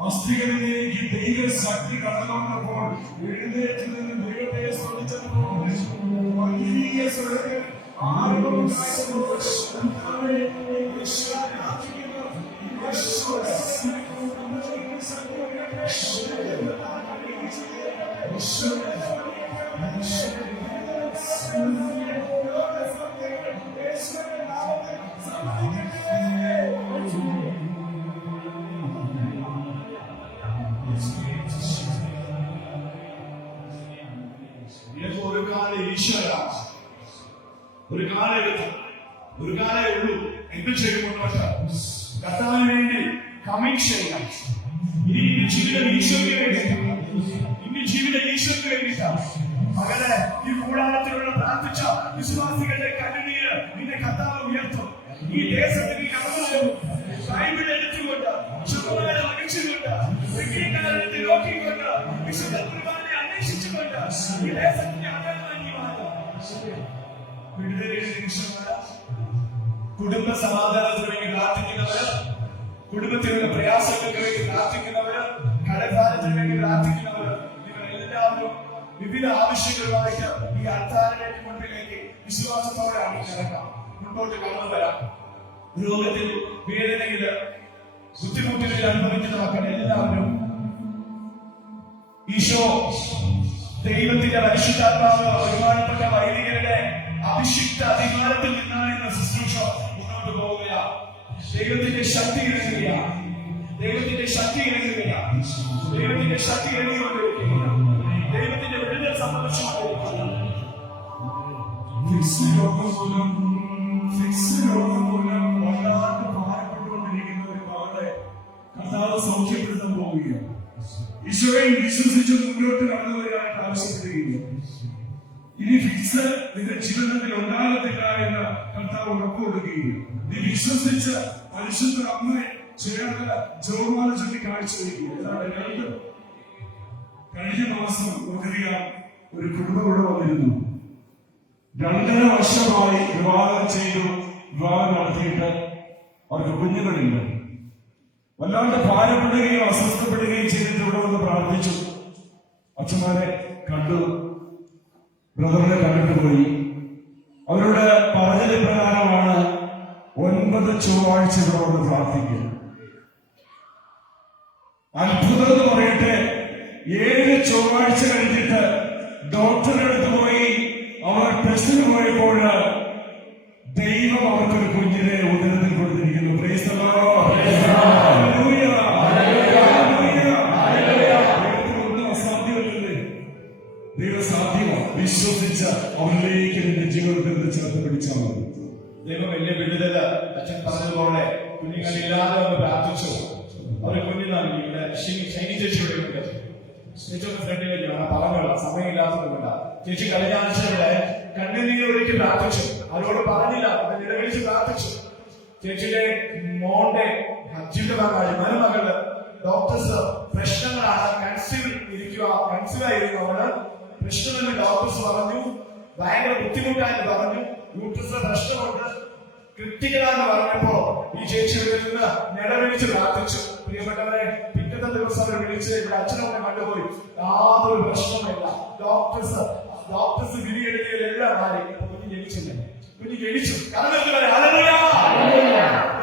അസ്ഥികളിലേക്ക് ദൈവശക്തി കടന്നുവന്നപ്പോൾ എഴുന്നേറ്റ് നിന്ന് ദൈവത്തെ സ്തുതിച്ചപ്പോൾ വലിയ സ്വരത്തിൽ ആരോടും ഒരു കാലഘട്ടം, ഒരു കാലേ ഉള്ളൂ. എന്ത് ചെയ്യും മുന്നോട്ട്? കർത്താവിന് വേണ്ടി കമ്മിറ്റ് ചെയ്യാം. ഇനി ഇന്ന് ജീവിതം ഈശോയ്ക്ക് വേണ്ടിയിട്ടാണ്. ഇന്ന് ജീവിതം ഈശോയ്ക്ക് വേണ്ടിയിട്ടാണ്. മകളെ, ഈ കൂടാരത്തിലുള്ള പ്രാർത്ഥിച്ച വിശ്വാസികളുടെ കണ്ണുനീര് നിന്റെ കർത്താവ് ഉയർത്തും. ഈ ദേശത്തിന് കടന്നു പോകും. ബൈബിൾ എടുത്തുകൊണ്ട്, ശുഭമാരെ വഹിച്ചുകൊണ്ട്, വിജ്ഞാനത്തെ നോക്കിക്കൊണ്ട്, വിശുദ്ധ കുർബാനയെ അന്വേഷിച്ചുകൊണ്ട് ഈ ദേശത്തിന്റെ അടയാളമാക്കി മാറും. കുടുംബ സമാധാനത്തിന് വേണ്ടി പ്രാർത്ഥിക്കുന്നവര്, കുടുംബത്തിലുള്ള പ്രയാസങ്ങൾക്ക് വേണ്ടി പ്രാർത്ഥിക്കുന്നവര്, കടഭാരത്തിന് വേണ്ടി പ്രാർത്ഥിക്കുന്നവര്, നിങ്ങൾ എല്ലാവരും വിവിധ ആവശ്യങ്ങളുമായിട്ട് ഈ അൾത്താരയുടെ മുൻപിലേക്ക് വിശ്വാസത്തോടെ ഇറങ്ങാം. മുൻപോട്ട് കടന്നു വരാം. രോഗത്തിൽ, വേദനയില്, ബുദ്ധിമുട്ടുകളിൽ അനുഭവിക്കുന്ന മക്കൾ എല്ലാവരും ഈശോ ദൈവത്തിന്റെ പരിശുദ്ധാത്മാവ് ബഹുമാനപ്പെട്ട വൈദികരുടെ അഭിഷിക്ത അധികാരത്തിൽ നിന്നാണ് ഇന്ന് ശുശ്രൂഷ മുന്നോട്ട് പോവുക. ദൈവത്തിന്റെ ശക്തി ഇറങ്ങുകയാണ്. ദൈവത്തിന്റെ ശക്തി ഇറങ്ങുകയാണ്. ദൈവത്തിന്റെ ശക്തി ഇറങ്ങിക്കൊണ്ടിരിക്കുകയാണ്. ദൈവത്തിന്റെ വിടുതൽ സംഭവിച്ചുകൊണ്ടിരിക്കുകയാണ്. വല്ലാണ്ട് ഭാരപ്പെട്ടുകൊണ്ടിരിക്കുന്ന ഒരു മകളെ കർത്താവ് സൗഖ്യപ്പെടുത്താൻ പോവുകയാണ്. ഈശോയെ വിശ്വസിച്ച് മുന്നോട്ട് കടന്നു വരാനായിട്ട് ആവശ്യപ്പെടുകയില്ല. ഇനി ഫിക്സ് നിന്റെ ജീവിതത്തിൽ ഉണ്ടാകത്തില്ല എന്ന് കർത്താവ് ഉറപ്പ് കൊടുക്കുകയില്ല. നീ വിശ്വസിച്ച പരിശുദ്ധ അമ്മയെ ചേർന്ന് ജോമാല ചൊല്ലി കാഴ്ചവെക്കുക. കഴിഞ്ഞ മാസം നമുക്കറിയാം, ഒരു കുടുംബം ഇവിടെ വന്നിരുന്നു. 2.5 വർഷമായി വിവാഹം ചെയ്തു. വിവാഹം നടത്തിയിട്ട് അവർക്ക് കുഞ്ഞുങ്ങളില്ല. വല്ലാണ്ട് ഭാരപ്പെടുകയും അസ്വസ്ഥപ്പെടുകയും ചെയ്തിട്ട് ഇവിടെ വന്ന് പ്രാർത്ഥിച്ചു. അച്ഛന്മാരെ കണ്ടു, ബ്രദറിനെ കണ്ടിട്ട് പോയി. അവരുടെ പറഞ്ഞത് പ്രകാരമാണ് 9 ചൊവ്വാഴ്ച ഇവിടെ വന്ന് പ്രാർത്ഥിക്കുക. അത്ഭുതം എന്ന് പറയട്ടെ, 7 ചൊവ്വാഴ്ച കഴിഞ്ഞിട്ട് ഡോക്ടറുടെ അടുത്ത് പോയി അവർ ടെസ്റ്റിന് പോയപ്പോൾ ദൈവം അവർക്കൊരു കുഞ്ഞിനെ ഉദരത്തിൽ കൊടുത്തിരിക്കുന്നു. Price the Lord. ദൈവം സാധ്യമാണ്. വിശ്വസിച്ച അവരിലേക്ക് നിന്റെ ജീവിതത്തിൽ ചേർത്ത് പിടിച്ചാൽ മതി. ദൈവം വലിയ വിടുതല് അച്ഛൻ പറഞ്ഞതുപോലെ കുഞ്ഞുങ്ങളില്ലാതെ അവർ പ്രാർത്ഥിച്ചു. അവരെ കുഞ്ഞു നൽകി. ഇവിടെ ശൈനി ചേച്ചിയുടെ ചേച്ചിയുടെ ഫ്രണ്ടിലേക്കാണ് പറഞ്ഞുള്ള സമയമില്ലാത്തതുകൊണ്ട ചേച്ചി കല്യാണിച്ചവിടെ കണ്ണുനീർ ഒഴുക്കി പ്രാർത്ഥിച്ചു. അവരോട് പറഞ്ഞില്ല, അവരെ നിലവിളിച്ച് പ്രാർത്ഥിച്ചു. ചേച്ചിയുടെ മോന്റെ ഹജ്ജിന്റെ മരുമകള് ഡോക്ടേഴ്സ് പ്രശ്നങ്ങളാണ്, കൺസീവായിരുന്നു. അവള് പ്രശ്നമെന്ന് ഡോക്ടേഴ്സ് പറഞ്ഞു. ഭയങ്കര ബുദ്ധിമുട്ടായെന്ന് പറഞ്ഞു. യൂട്രസ് പ്രശ്നമുണ്ട്, ക്രിട്ടിക്കലാന്ന് പറഞ്ഞപ്പോ ഈ ചേച്ചി ഇവിടെ നിന്ന് നിലവിളിച്ച് പ്രാർത്ഥിച്ചു. പ്രിയപ്പെട്ടവരെ, പിറ്റേ അടുത്ത ദിവസം അവർ വിളിച്ച് ഇവിടെ അച്ഛനമ്മ കണ്ടുപോയി. യാതൊരു പ്രശ്നമില്ല. ഡോക്ടേഴ്സ് വിധിയെഴുതിയതെല്ലാം മാറി. കുഞ്ഞ് ജനിച്ചില്ല. കുഞ്ഞ് ജനിച്ചു.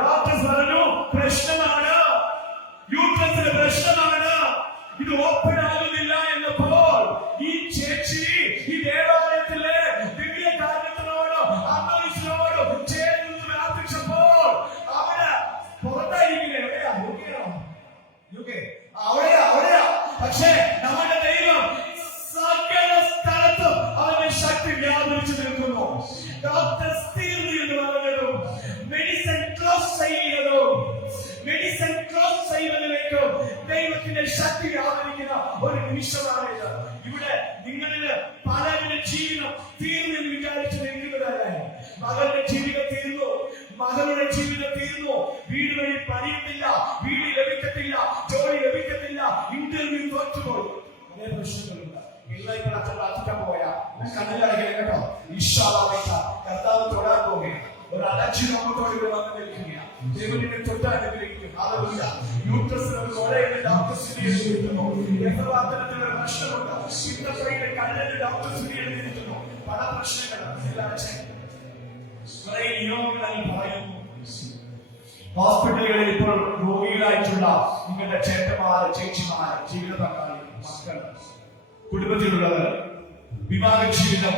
ഡോക്ടേഴ്സ് പറഞ്ഞു പ്രശ്നമാണ്, യൂട്രസിന് പ്രശ്നമാണ്, ഇത് ഓപ്പൺ ആകുന്നില്ല എന്നപ്പോൾ ഈ ചേച്ചി ഈ ദേവാലയത്തിലെ ദിവ്യ കാര്യത്തിനോട് അന്തരീക്ഷനോട് ചേർന്ന് പ്രാർത്ഥിച്ചപ്പോൾ അവിടെ പുറത്തായിരിക്കില്ല. അവിടെയാ. പക്ഷേ നമ്മുടെ ദൈവം സകല സ്ഥലത്തും അവന്റെ ശക്തി വ്യാപരിച്ചു നിൽക്കുന്നു. ഡോക്ടേഴ്സ് തീർന്നു എന്ന് പറഞ്ഞതും മെഡിസിൻ ക്ലോസ് ചെയ്യുന്നതിലേക്കും ദൈവത്തിന്റെ ശക്തി വ്യാപരിക്കുന്ന ഒരു നിമിഷമാണിത്. ഇവിടെ നിങ്ങളില് പലരുടെ ജീവിതം തീർന്നു എന്ന് വിചാരിച്ചു നിൽക്കുന്നതല്ലേ? മകളുടെ ജീവിതം തീർന്നു, മകളുടെ ജീവിതം തീർന്നു, വീട് വഴി പണിയുന്നില്ല, വീട് ലഭിക്കത്തില്ല, ജോലി ലഭിക്കത്തില്ല, ഇന്റർവ്യൂ തോറ്റുപോയി. അതേ പ്രശ്നങ്ങളുണ്ട്. ഇല്ലായ്മ അച്ഛൻ പ്രാർത്ഥിക്കാൻ പോയാ കണ്ണിലടങ്ങില്ല കേട്ടോ. ഈശോയിട്ട കർത്താവ് തൊടാൻ പോകുകയാണ്. ഒരു അലക്ഷ്യ നമ്മോട് ഇവിടെ വന്ന് നിൽക്കുകയാണ്. ദൈവത്തിന്റെ തൊട്ട് അനുഗ്രഹിക്കും. അതല്ല യൂട്രസിന് ഡോക്ടർ എഴുതിയിരിക്കുന്നു. ഗർഭപാത്രത്തിൽ ഒരു പ്രശ്നമുണ്ട്. ചിന്തപ്പുറയിലെ കണ്ണിന് ഡോക്ടർ എഴുതിയിരിക്കുന്നു. പല പ്രശ്നങ്ങളും കുറെ നിയമങ്ങളായി പറയുന്നു. ഹോസ്പിറ്റലുകളിൽ ഇപ്പോൾ രോഗികളായിട്ടുള്ള നിങ്ങളുടെ ചേട്ടന്മാർ, ചേച്ചിമാർ, ജീവിത പങ്കാളി, മക്കൾ, കുടുംബത്തിലുള്ളവർ, വിവാഹ ജീവിതം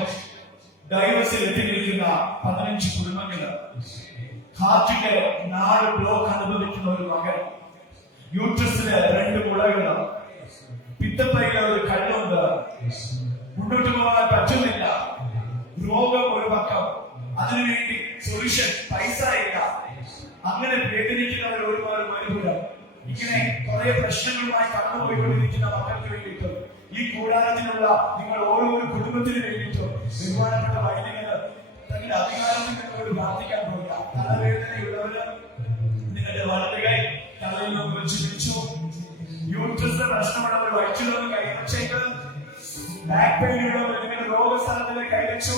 ഡൈവേഴ്സിൽ എത്തി നിൽക്കുന്ന 15 കുടുംബങ്ങൾ, ഹാർട്ടിന്റെ 4 ബ്ലോക്ക് അനുഭവിക്കുന്ന ഒരു മകൻ, യൂട്രസിന് 2 മുളകൾ, പിത്തപ്പൈയിലെ ഒരു കല്ലുണ്ട്, മുന്നോട്ട് പോകാൻ പറ്റുന്നില്ല, രോഗം ഒരു പക്കം, അതിനുവേണ്ടി സൊല്യൂഷൻ പൈസ ഇല്ല, അങ്ങനെ വേദനിക്കുന്നവർ ഒരുപാട് മരുഭൂരം. ഇങ്ങനെ കുറെ പ്രശ്നങ്ങളുമായി കടന്നുപോയിക്കൊണ്ടിരിക്കുന്ന മക്കൾക്ക് വേണ്ടിയിട്ടും ഈ കൂടാരത്തിനുള്ള നിങ്ങൾ ഓരോരോ കുടുംബത്തിന് വേണ്ടിയിട്ടും ബഹുമാനപ്പെട്ട വൈദികര് തങ്ങളുടെ അധികാരത്തിൽ നിങ്ങളോട് പ്രാർത്ഥിക്കാൻ പോകുക. തലവേദനയുള്ളവര് നിങ്ങളുടെ വലതുകൈ തലയിൽ നിന്ന് വെച്ച് പിടിച്ചു. യൂട്രസ് പ്രശ്നമുള്ളവർ വയറ്റിലൊന്ന് കൈവച്ചേക്ക്. ബാക്ക് പെയിൻ ഉള്ളവർ നിങ്ങളുടെ രോഗസ്ഥലത്തിൽ കൈവച്ചു.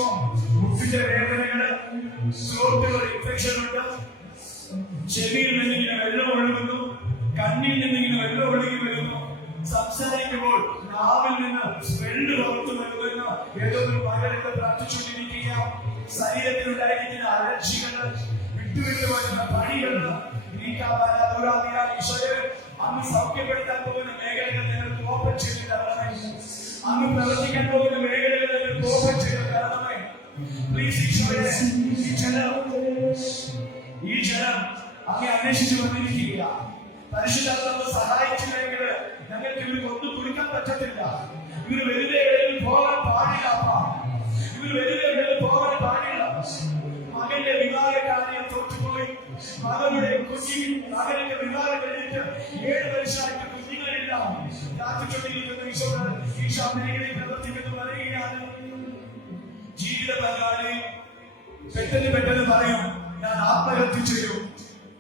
മുട്ടിന്റെ വേദനകള്, ത്രോട്ടിൽ ഒരു ഇൻഫെക്ഷൻ ഉണ്ട്, ചെവിയിൽ നിന്നിങ്ങനെ വെള്ളം ഒഴുകുന്നു, കണ്ണിൽ നിന്നിങ്ങനെ വെള്ളം ഒഴുകി വരുന്നു, സംസാരിക്കുമ്പോൾ നാവിൽ നിന്ന് സ്മെല്ല് പുറത്തു വരുന്ന ഏതോ ഒരു മകനെ പ്രാർത്ഥിച്ചുകൊണ്ടിരിക്കുക. ശരീരത്തിലുണ്ടായിരിക്കുന്ന അലർജികള്, വിട്ടുവിട്ടു വരുന്ന പണികള് അന്ന് സൗഖ്യപ്പെടുത്താൻ പോകുന്ന മേഖലകൾ നിങ്ങൾക്ക് ഓപ്പൺ ചെയ്ത് തരണമേ. അന്ന് പ്രവർത്തിക്കാൻ പോകുന്ന മേഖലകൾ നിങ്ങൾക്ക് ഓപ്പൺ ചെയ്ത് തരണമേ. ഈ ജനം അങ്ങ് അന്വേഷിച്ചു വന്നിരിക്കുക. പരിശുദ്ധാത്മാവ് സഹായിച്ചില്ലെങ്കിൽ ഞങ്ങൾക്ക് ഇവർക്ക് ഒന്നും കുടിക്കാൻ പറ്റത്തില്ല. ഇവര് വെറുതെ പോകാൻ പാടില്ല. ഇവര് വെറുതെ പോകാൻ പാടില്ല. മകന്റെ വിവാഹ കാര്യം തോറ്റുപോയി. മകളുടെ മകന്റെ വിവാഹം കഴിഞ്ഞിട്ട് 7 വർഷമായിട്ട് കുഞ്ഞുങ്ങളില്ല. കാത്തുകൊണ്ടിരിക്കുന്ന ഈശോ മേഖലയിൽ പ്രവർത്തിക്കുന്നു പറയുകയാണ്. ജീവിത പങ്കാളി പെട്ടെന്ന് പറയും, ഞാൻ ആത്മഹത്യ ചെയ്യും,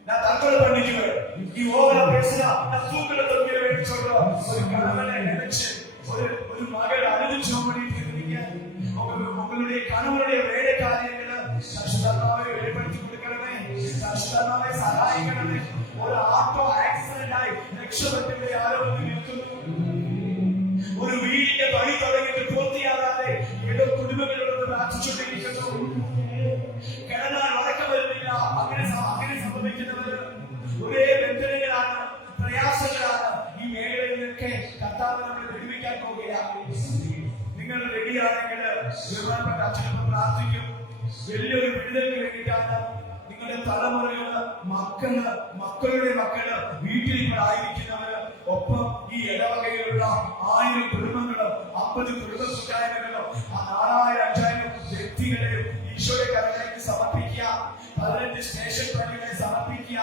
ഞാൻ തற்கொலை பண்ணிக்குவேன், ഈ ഓവറ பேசினா நான் தூக்கில தொங்கிடுவேன்னு சொல்ற ஒரு கணவனை நினைச்சு ஒரு மகள் அழுது சோம்படிட்டு இருக்கீங்க. உங்களுடைய கணவனுடைய வேலை காரியங்களை சஷ்டமாவே வெளிப்படுத்தி கொடுக்கணுமே, சஷ்டமாவே சகாயிக்கணுமே. ஒரு ஆட்டோ ஆக்சிடென்ட் ஆகி രക്ഷപ്പെട്ടിട്ട് ആരോ നിൽക്കുന്നു. ഒരു വീടിന്റെ പണി തുടങ്ങിയിട്ട് പൂർത്തിയാകാതെ ഏതോ കുടുംബങ്ങളോട് പ്രാർത്ഥിച്ചുകൊണ്ടിരിക്കുന്നു. കിടന്നാൽ ഉറക്കം വരുന്നില്ല. അങ്ങനെ സംഭവിക്കുന്നവര് ഒരേ ബന്ധനങ്ങളാണ്, പ്രയാസങ്ങളാണ്. ഈ മേഖലയിലൊക്കെ കർത്താവ് നമ്മളെ വിടുവിക്കാൻ പോകുകയാണ്. നിങ്ങൾ റെഡിയാണെങ്കിൽ ബഹുമാനപ്പെട്ട അച്ഛനൊപ്പം പ്രാർത്ഥിക്കും. വലിയൊരു വിടുതലിന് വേണ്ടിയിട്ടാണ്. നിങ്ങളുടെ തലമുറകള്, മക്കളുടെ മക്കള്, വീട്ടിൽ ഇപ്പോൾ ആയിരിക്കുന്നവര്, ഒപ്പം ഈ ഇടവകയിലുള്ള 1000 കുടുംബങ്ങളും 50 കുടുംബ കൂട്ടായ്മകളും 4000-5000 വ്യക്തികളെയും ഈശോയുടെ കരങ്ങളിലേക്ക് സമർപ്പിക്കുക. 15 സ്റ്റേഷൻ പള്ളികളെ സമർപ്പിക്കുക.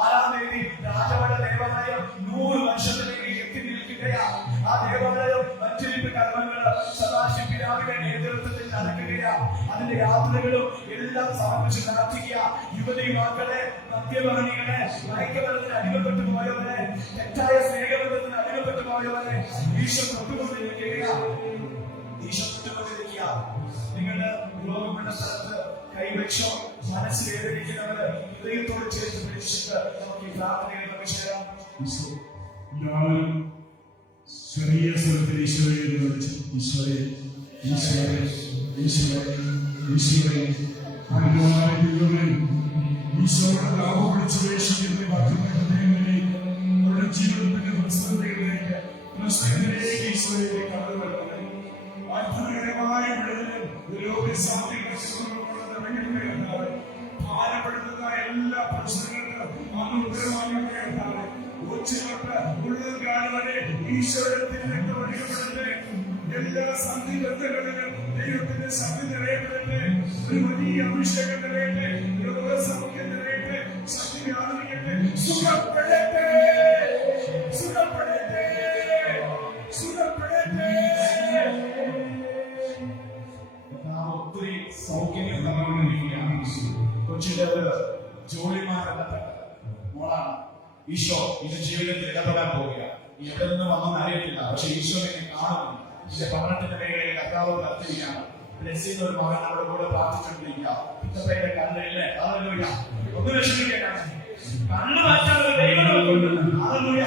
6-ാം തീയതി രാജവട ദേവാലയം 100 വർഷത്തിലേക്ക് എത്തി നിൽക്കുകയാണ്. ആ ദേവാലയം മറ്റൊരു കർമ്മങ്ങള് സദാശിവ പിതാവിന്റെ നേതൃത്വത്തിൽ നടക്കുകയാണ്. അതിന്റെ യാത്രകളും എല്ലാം സമർപ്പിച്ച് പ്രാർത്ഥിക്കുക. യുവതി മക്കളെ, മദ്യപാനികളെ, മയക്കമരുന്നിന് അടിമപ്പെട്ടു പോയവരെ, തെറ്റായ സ്നേഹബന്ധത്തിന് അടിമപ്പെട്ടു പോയവരെ ഈശോ തൊട്ടുകൊണ്ടിരിക്കുകയാണ്. നിങ്ങളുടെ രോഗമുള്ള സ്ഥലത്ത് കൈവച്ചോ. മനസ്സ് വേദനിക്കുന്നവര് ഹൃദയത്തോട് ചേർത്ത് പിടിച്ചിട്ട് നമുക്ക് ഈ പ്രാർത്ഥനയിൽ നമുക്ക് ചേരാം. എല്ലാവരും ചെറിയ സ്വരത്തിൽ ഈശോയെ എന്ന് വിളിച്ചു. ഈശോയെ, ഈശോയെ, ഈശോയെ, ഈശോയെ. അനുഭവമായ ദൈവമേ, ഈശോയുടെ നാമം വിളിച്ചു വേഷിക്കുന്ന ഭക്തരുടെ ഹൃദയങ്ങളിലേക്ക്, അവരുടെ ജീവിതത്തിന്റെ പ്രശ്നങ്ങളിലേക്ക്, പ്രശ്നങ്ങളിലേക്ക് ഈശോയെ കടന്നു വരണമേ. അത്ഭുതകരമായ വിടുതലും രോഗശാന്തിയുടെ സുഖങ്ങളുമുള്ള നിറയ്ക്കണമേ കർത്താവേ. ഭാരപ്പെടുത്തുന്ന എല്ലാ പ്രശ്നങ്ങൾക്കും അനുഗ്രഹമാകണമേ കർത്താവേ. ഉച്ചയോട്ട് ഉള്ളത് കാണുവാനെ ഈശോയുടെ തിരുരക്തം ഒഴുകപ്പെടട്ടെ. എല്ലാ സന്ധി ബന്ധങ്ങളിലും ദൈവത്തിന്റെ ശക്തി നിറയപ്പെടട്ടെ. ഒരു വലിയ അഭിഷേകം നിറയട്ടെ. രോഗസൗഖ്യം നിറയട്ടെ. ശക്തി വ്യാപരിക്കട്ടെ. സുഖപ്പെടട്ടെ, സുഖപ്പെടട്ടെ, സുഖപ്പെടട്ടെ. ഒത്തിരി സൗഖ്യങ്ങൾ തന്നുകൊണ്ടിരിക്കുകയാണ്. കൊച്ചിന്റെ ഒരു ജോലിമാരെ മോളാണ്. ഈശോ ഇത് ജീവിതത്തിൽ ഇടപെടാൻ പോവുക. എവിടെ നിന്ന് വന്നെന്ന് അറിയത്തില്ല, പക്ഷെ ഈശോ എന്നെ കാണുന്നു. എന്റെ ഭവനത്തിന്റെ മേഖലയിൽ കർത്താവ് നടത്തുകയാണ്. ബ്ലെസ്സിംഗ് ഒരു മകൻ അവിടെ കൂടെ പ്രാർത്ഥിച്ചുകൊണ്ടിരിക്കുക. പിറ്റത്തെ കണ്ണില്ലേ, ഹല്ലേലൂയ. ഒന്ന് വിഷമിക്കാൻ കണ്ണ് മാറ്റാൻ ഒരു ദൈവം നമുക്കുണ്ട്. Hallelujah,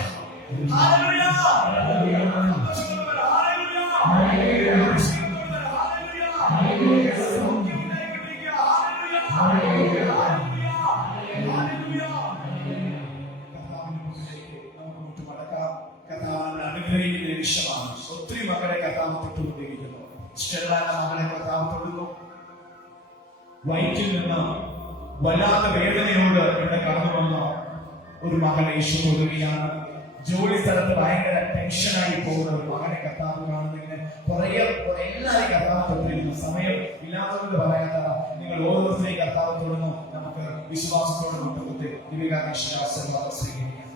hallelujah, hallelujah, hallelujah. സൗഖ്യം ഉണ്ടായിക്കൊണ്ടിരിക്കുക. Hallelujah, hallelujah. കർത്താവിനെ അനുഗ്രഹിക്കുന്ന നിമിഷമാണ്. ഒത്തിരി മക്കളെ കർത്താവ് തൊട്ടുകൊണ്ടിരിക്കുന്നു. ഇഷ്ടമുള്ള മകളെ കർത്താവ് തൊടുന്നു. വയറ്റിൽ നിന്ന് വല്ലാത്ത വേദനയോട് ഇവിടെ കടന്നു വന്ന ഒരു മകളെ യേശു തൊടുകയാണ്. ജോലി സ്ഥലത്ത് ഭയങ്കര ടെൻഷനായി പോകുന്ന ഒരു മകനെ കർത്താവ് കാണുന്നതിന് എല്ലാവരെയും കർത്താവ് തൊട്ടിരുന്നു. സമയം ഇല്ലാത്തതുകൊണ്ട് പറയാത്ത നിങ്ങൾ ഓരോരുത്തരെയും കർത്താവ് തൊടുന്നു. നമുക്ക് വിശ്വാസത്തോടെ മുട്ടുകുത്തി ദിവ്യകാശീർവാദം സ്വീകരിക്കാം.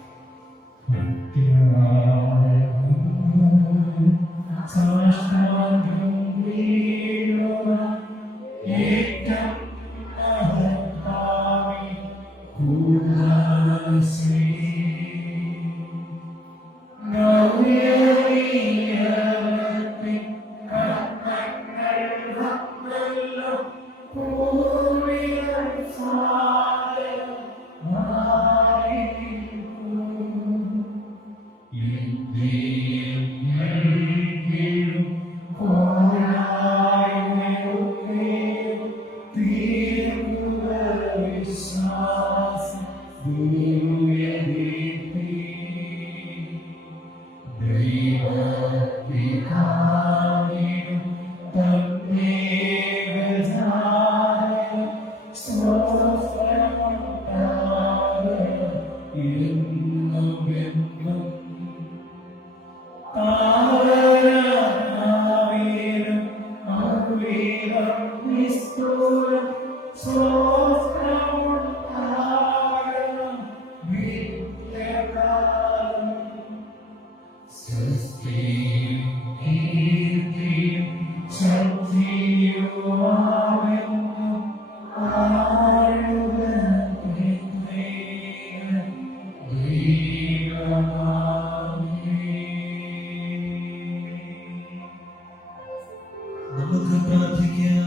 നമുക്ക് പ്രാർത്ഥിക്കാം.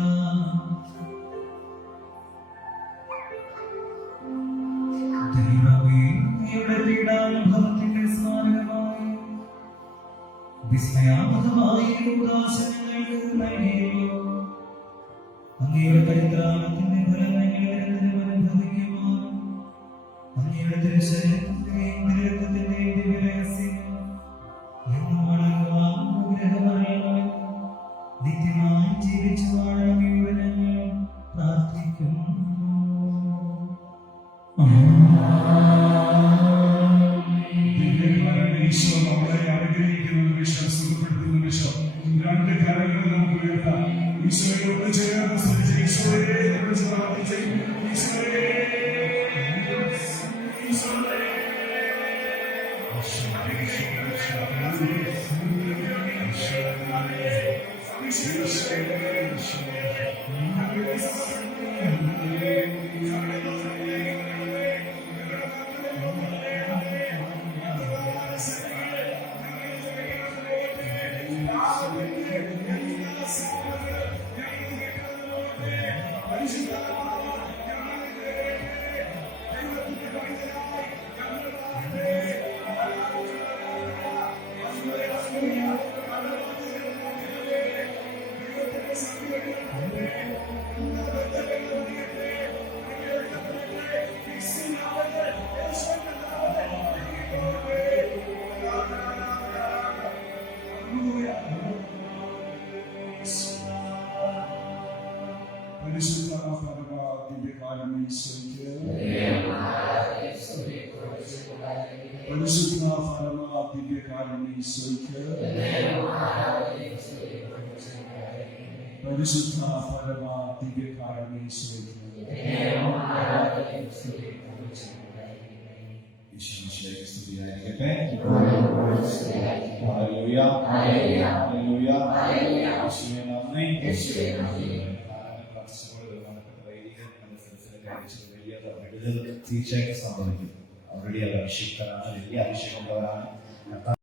ദൈവമേ, അങ്ങയുടെ പീഡാനുഭവത്തിന്റെ സ്മാരകമായി വിസ്മയാവഹമായ ഉദാസനങ്ങൾക്ക് നൽകിയല്ലോ. അങ്ങയുടെ പരിത്രാണത്തിന്റെ ഫലങ്ങൾ അനുഭവിക്കുവാൻ അങ്ങയുടെ തിരുശരീരത്തിന്റെയും തിരുരക്തത്തിന്റെയും ദിവ്യരഹസ്യങ്ങൾ എന്നും വണങ്ങുവാൻ അനുഗ്രഹമായി നിത്യമായി ജീവിച്ചു വാഴണം എന്ന് ഞങ്ങൾ പ്രാർത്ഥിക്കുന്നു. ഈശോ നമ്മളെ അനുഗ്രഹിക്കുന്ന നിമിഷം, സുഖപ്പെടുത്തുന്ന നിമിഷം, രണ്ട് കരങ്ങൾ നമുക്ക് ഉയർത്താം. ഈശോയോട് ചേർന്ന് സ്തുതിച്ച് ഈശോയെ വിളിച്ച് പ്രാർത്ഥിച്ച് ഈശോയെ, ഈശോയെ. പരിശുദ്ധ പരമ ദിവ്യകാരുണ്യ ഈശോയ്ക്ക് പരിശുദ്ധ പരമ ദിവ്യകാരുണ്യ ഈശോയ്ക്ക് പരിശുദ്ധ പരമ ദിവ്യകാരുണ്യ ഈശോയ്ക്ക് ഈശോമിശിഹായ്ക്ക് സ്തുതിയായിരിക്കട്ടെ. ഹല്ലേലൂയ, ഹല്ലേലൂയ, യേശുവേ നന്ദി. തീർച്ചയായിട്ടും സംഭവിക്കും. അവരുടെ അഭിഷിക്തനാണ്, വലിയ അഭിഷേകമുള്ളവരാണ്.